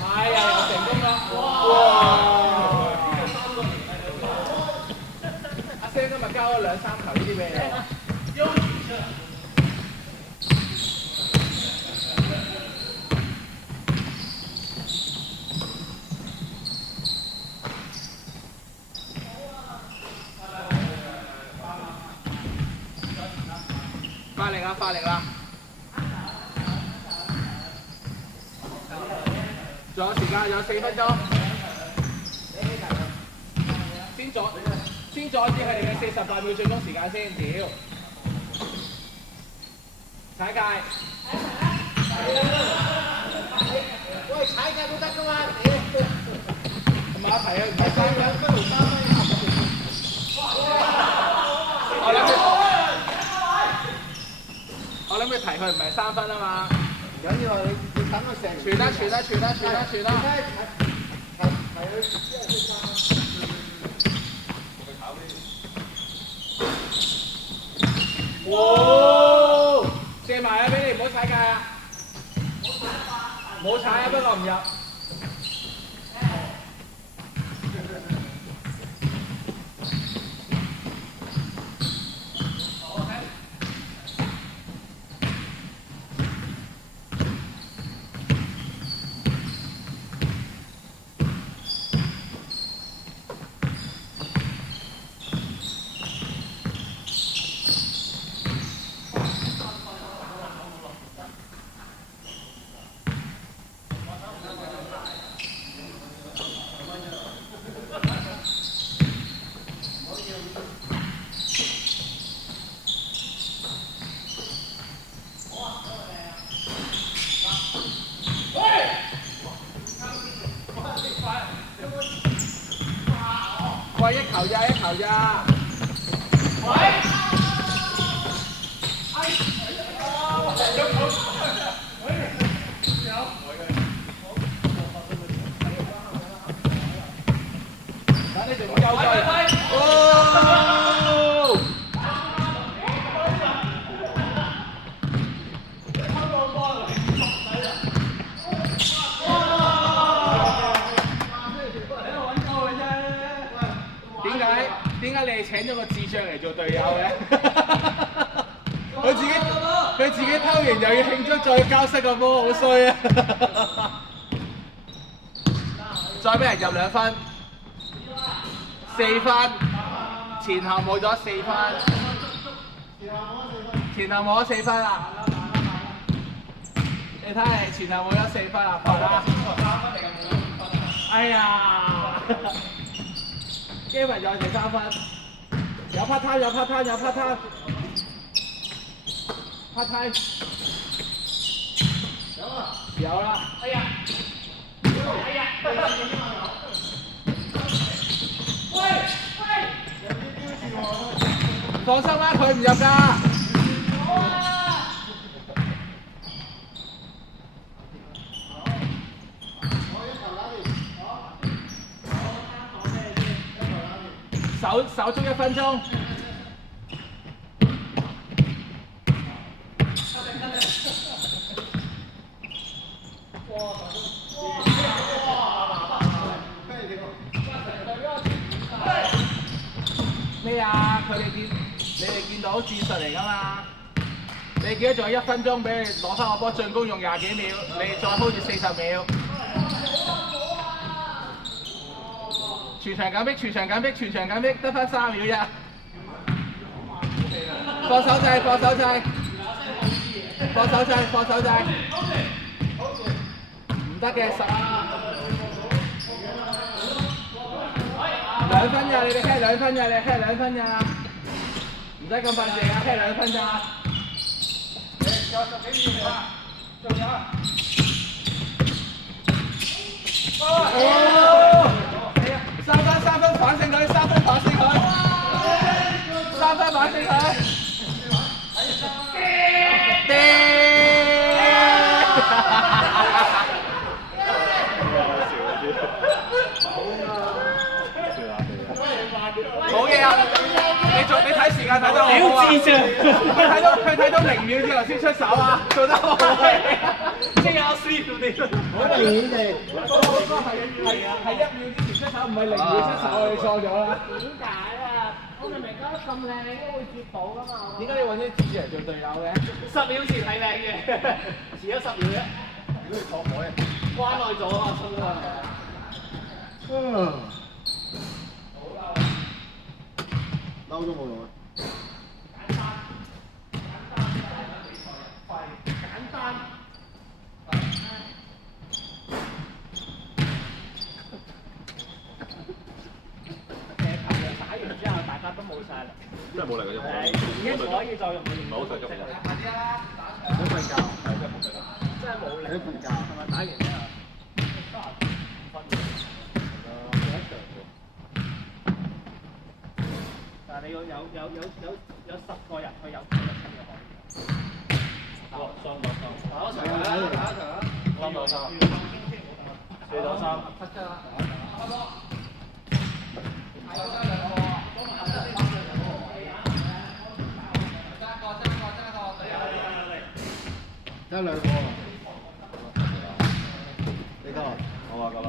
係啊，又成功啦！哇！交2、3球呢啲俾你。發力啦！發力啦！仲有時間，有4分鐘。先阻止佢哋嘅48秒進攻時間先，屌！踩界。喂，踩界都得㗎嘛，屌！唔係一題啊，唔係3分，分3分。我諗佢提佢唔係3分啊嘛。唔緊要啊，你等佢成傳啦！哇！借埋啊，俾你唔好踩界啊！冇踩啊，不過唔入。喂，一球咋？等你哋唔夠追。點解你哋請咗個智障嚟做隊友嘅？佢自己偷完又要慶祝，再交失個波，好衰啊！再俾人入2分，4分，前後冇咗4分，前後冇咗4分啦！你睇下，前後冇咗4分啦，罰啦！哎呀！基文又係3分，有 part time， 有 part time， 有 part time，part time， 有啦，哎呀，放心啦，佢唔入㗎。手足1分鐘。咩啊？你哋見到戰術嚟㗎嘛？你記得仲有1分鐘俾你攞翻個波進攻用20幾秒，你再 hold 住40秒。全場緊逼，全場緊逼，全場緊逼，得翻3秒啫。放手掣，放手掣，放手掣，放手掣。唔得嘅，10。2分咋，你哋踢2分咋，你踢2分咋。唔使咁快射啊，踢2分咋。有10幾秒啦，仲有。3分反勝佢，3分反勝佢，3分反勝佢。好嘢啊！你睇時間睇得好啊！佢睇到0秒之後先出手啊，做得好！即有 sleep 嗰啲。好明顯地，嗰個係1秒之前出手，唔係0秒出手，你錯咗啦。點解啊？我明明覺得咁靚，你應該會接到㗎嘛。點解你揾啲主持人做隊友嘅10秒前係靚嘅，遲咗10秒啫。如果你坐海，關愛咗啊，衝啊！嬲都冇用啊！簡單。打完之後，大家都冇晒啦。真係冇嚟嘅啫。已經可以再用。唔係好想喐嘅。想瞓覺，係真係冇嚟。真係冇力。想瞓覺。係咪打完之後35分？但係你要有10個人去有9個人可以。雙打一場啦，打一場啦。3打3。4打3。得兩個。你得啊？好啊，夠啦。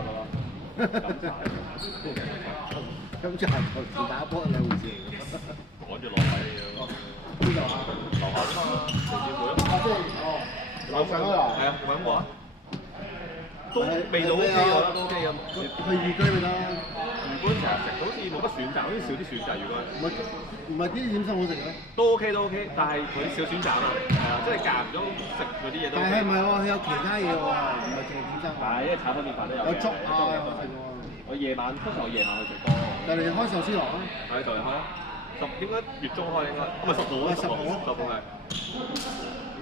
咁就係頭先打波兩回事嚟嘅。趕住攞位要。邊度啊？樓下啫嘛，地鐵會咯。即係樓上嗰度。係啊，揾我啊。都味道 OK 我覺得都 OK 咁。去御居咪得。如果成日食好似冇乜選擇，好似少啲選擇。如果唔係啲點心好食嘅咩？都 OK，但係佢少選擇啊嘛。係啊，即係間唔中食嗰啲嘢都。但係唔係喎？佢有其他嘢喎，唔係淨係點心喎。係，因為炒粉麵飯都有。有粥啊，有剩喎。我夜晚通常我夜晚去食多。但係你開壽司郎啊？係就嚟開啊！10應該月中開應該，唔係10號啊，10號係。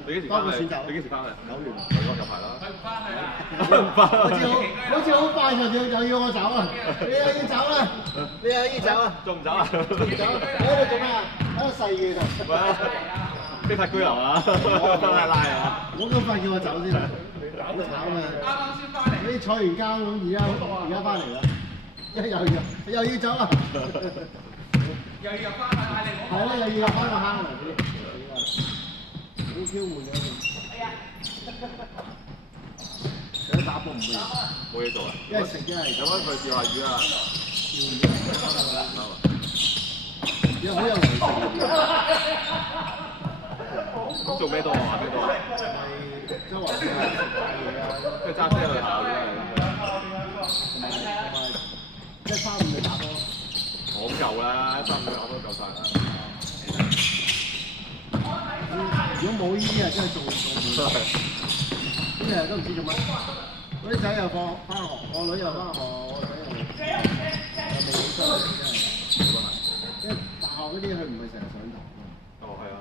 你幾時翻去？你幾時翻去？9月。有排啦。唔翻。好似好快就要我走啊！你又要走啦！你又要走啊！仲唔走啊？走！你喺度做咩啊？喺度細嘅度。唔係啊，飛髮居留啊，拉啊！我咁快叫我走先啊！好慘啊！啱啱先翻嚟。你坐完監咁，而家翻嚟啦，又要走啊！又要入翻去嗌你我。係啦，又要入翻個坑嚟啲。好 Q 悶嘅。有得打波唔會。冇嘢做啊！一係食一係。有冇去釣下魚啊？釣魚。好有耐性。咁做咩多啊？咩多啊？係周圍去買嘢啊，即係揸車去考嘅。一3-5就打波。我咁夠啦，3-5我都夠晒啦。如果冇呢啲啊，真係做唔到。咁日日都唔知做乜。嗰啲仔又翻學，我女又翻學，我仔又未起身，真係。因為大學嗰啲佢唔係成日上堂。哦，係啊。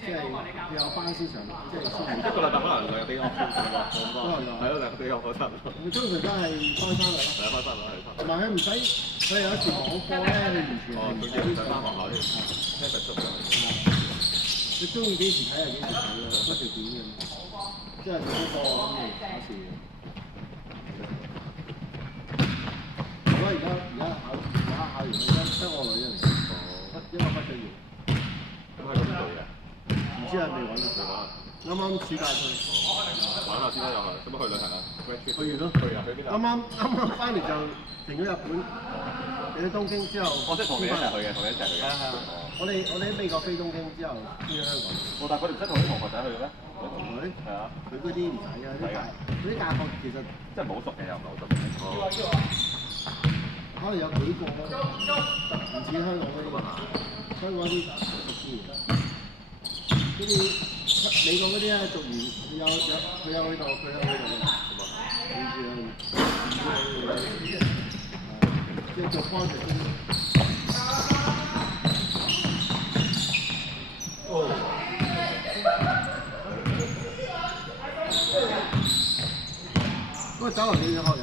即係要有班先上，即係先。一個禮拜可能2日幾個課咁多。係咯，2日幾個課差唔多。通常都係開3日咯。係啊，開3日係。同埋佢唔使，佢有時網課咧，佢完全係唔使上翻學校啲 test 出嚟。你中意幾時睇就幾時睇咯，不條片咁。即係做功課咁嚟考試。我而家考完，得我女嚟，因為畢咗業。咁喺度邊做嘢？唔知係未揾啊？啱啱暑假去。玩下先啦，又係。做乜去旅行啊？去完咯。去啊？去邊度？啱啱翻嚟就停咗日本，去咗東京之後。我即係同你一齊去嘅，同你一齊去嘅。係啊！我哋喺美國飛東京之後飛咗香港。但係佢哋唔使同啲同學仔去嘅咩？同佢係啊。佢嗰啲唔使啊，啲大學其實即係冇熟嘅又唔係好熟。可能有幾個咯，唔似香港嗰啲。香港啲熟啲。跟住美國嗰啲咧讀完佢有去到。即係做 project 嗰啲。嗰個酒樓幾點開嘅？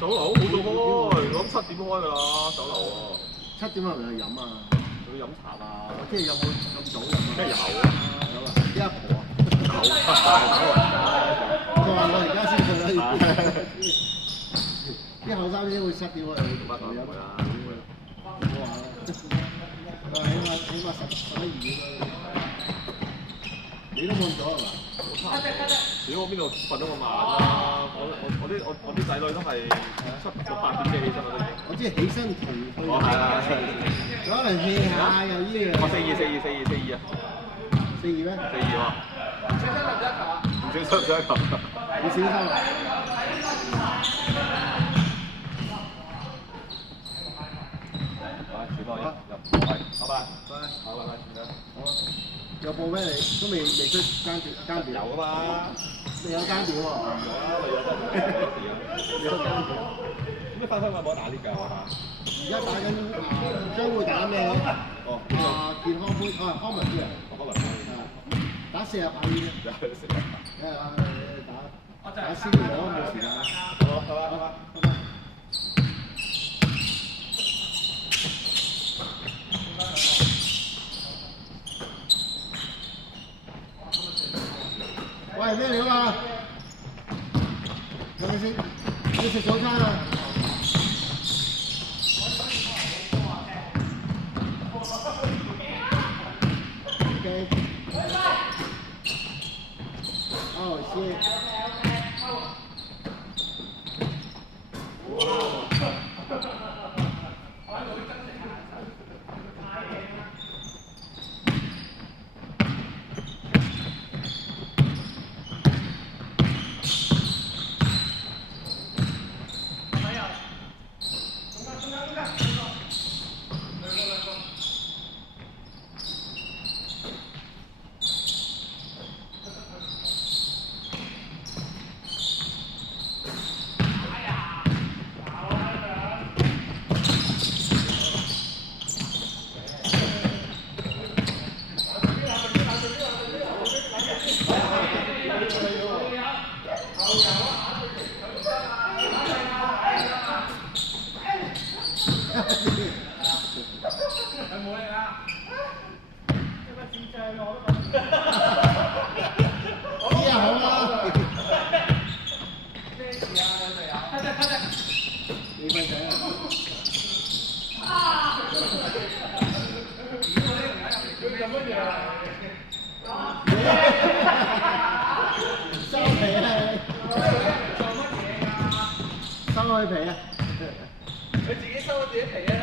酒樓冇做開，我諗7點開㗎啦，酒樓喎。7點係咪去飲啊？去飲茶啊？即係有冇咁早飲啊？梗係有啊！有啊！啲阿婆啊！我話我而家先去啦，啲後生先會7點去飲啊！我話啦，起碼11、12點啦。你都悶咗係嘛？屌我邊度瞓得咁慢啊！我啲仔女都係7、8點幾起身嗰啲。我即係起身同佢。哦，係啦，可能 hea 下又呢樣。我4-2啊，4-2咩？4-2喎。唔小心入咗一球啊！唔小心入咗一球。你小心啊！入，拜拜。有報咩你？都未出間表。有啊嘛。未有間表喎。有間表。咁你翻香港冇得打呢㗎嘛？而家打緊將會打咩咯？哦，健康杯康文杯啊！康文杯。打48圈啫。打先我都冇時間。好，拜拜。喂，咩料啊？有冇先？要食早餐啊？OK。哦，謝。收開皮啊！佢自己收咗自己皮啊！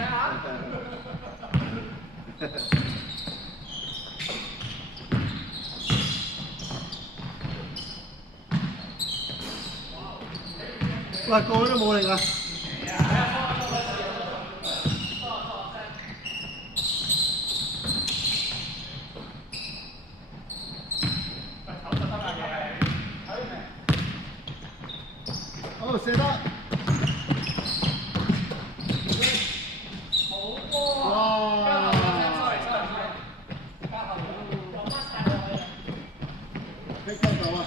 喂，個個都冇力啦！好，射得！哇！逼得到啊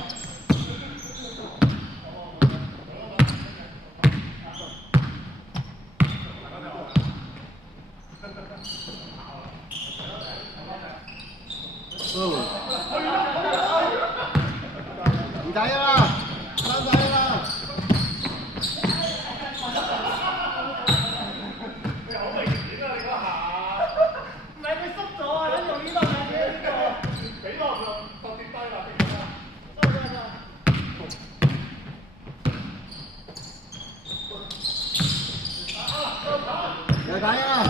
！2-1啦，3-1啦！2-1啦！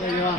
咩料啊？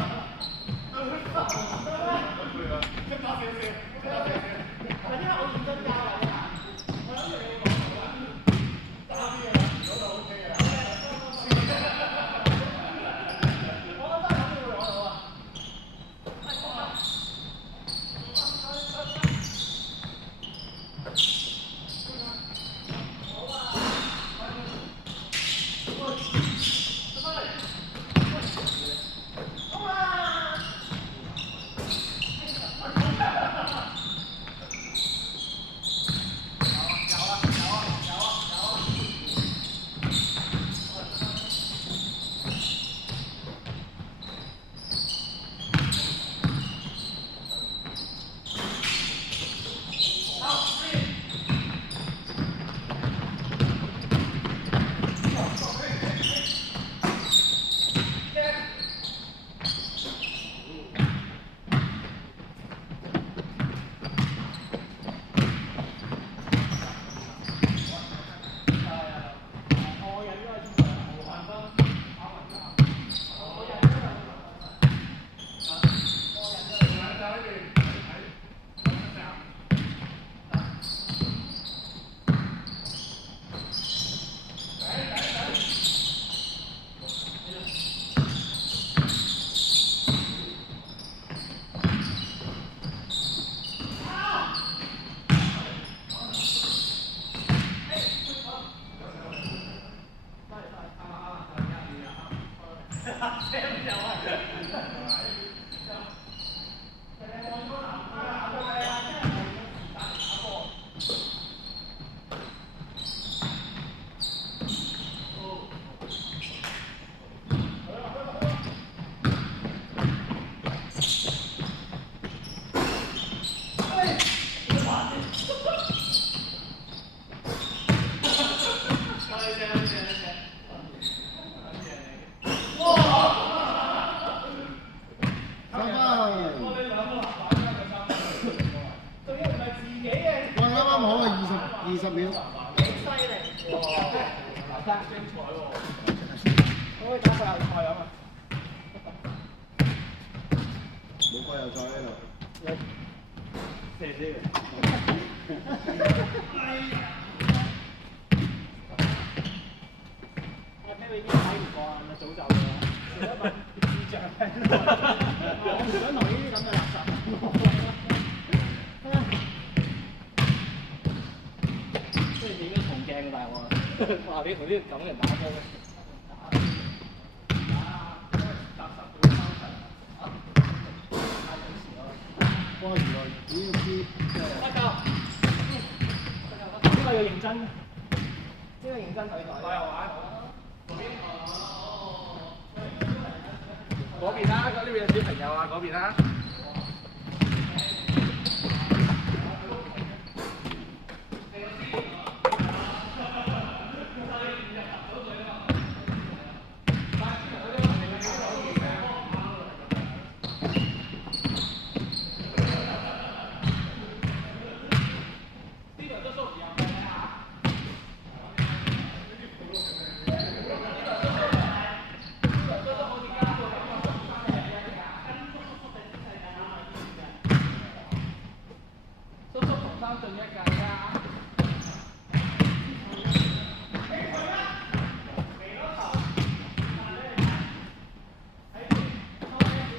秒。幾犀利！哇！牛生精彩喎！可以打季後賽咁啊！冇季後賽呢度。射先。我聽你已經睇唔過啦，咪早走咗。成一個智障。我唔想同呢啲咁嘅垃圾。即係點樣重鏡嘅大鑊啊！哇！你同啲咁嘅人打波咧？哇！原來只要知呢個要認真，呢個認真對待。嗰邊啦，呢邊有小朋友啊，嗰邊啦。叔叔同三進一㗎。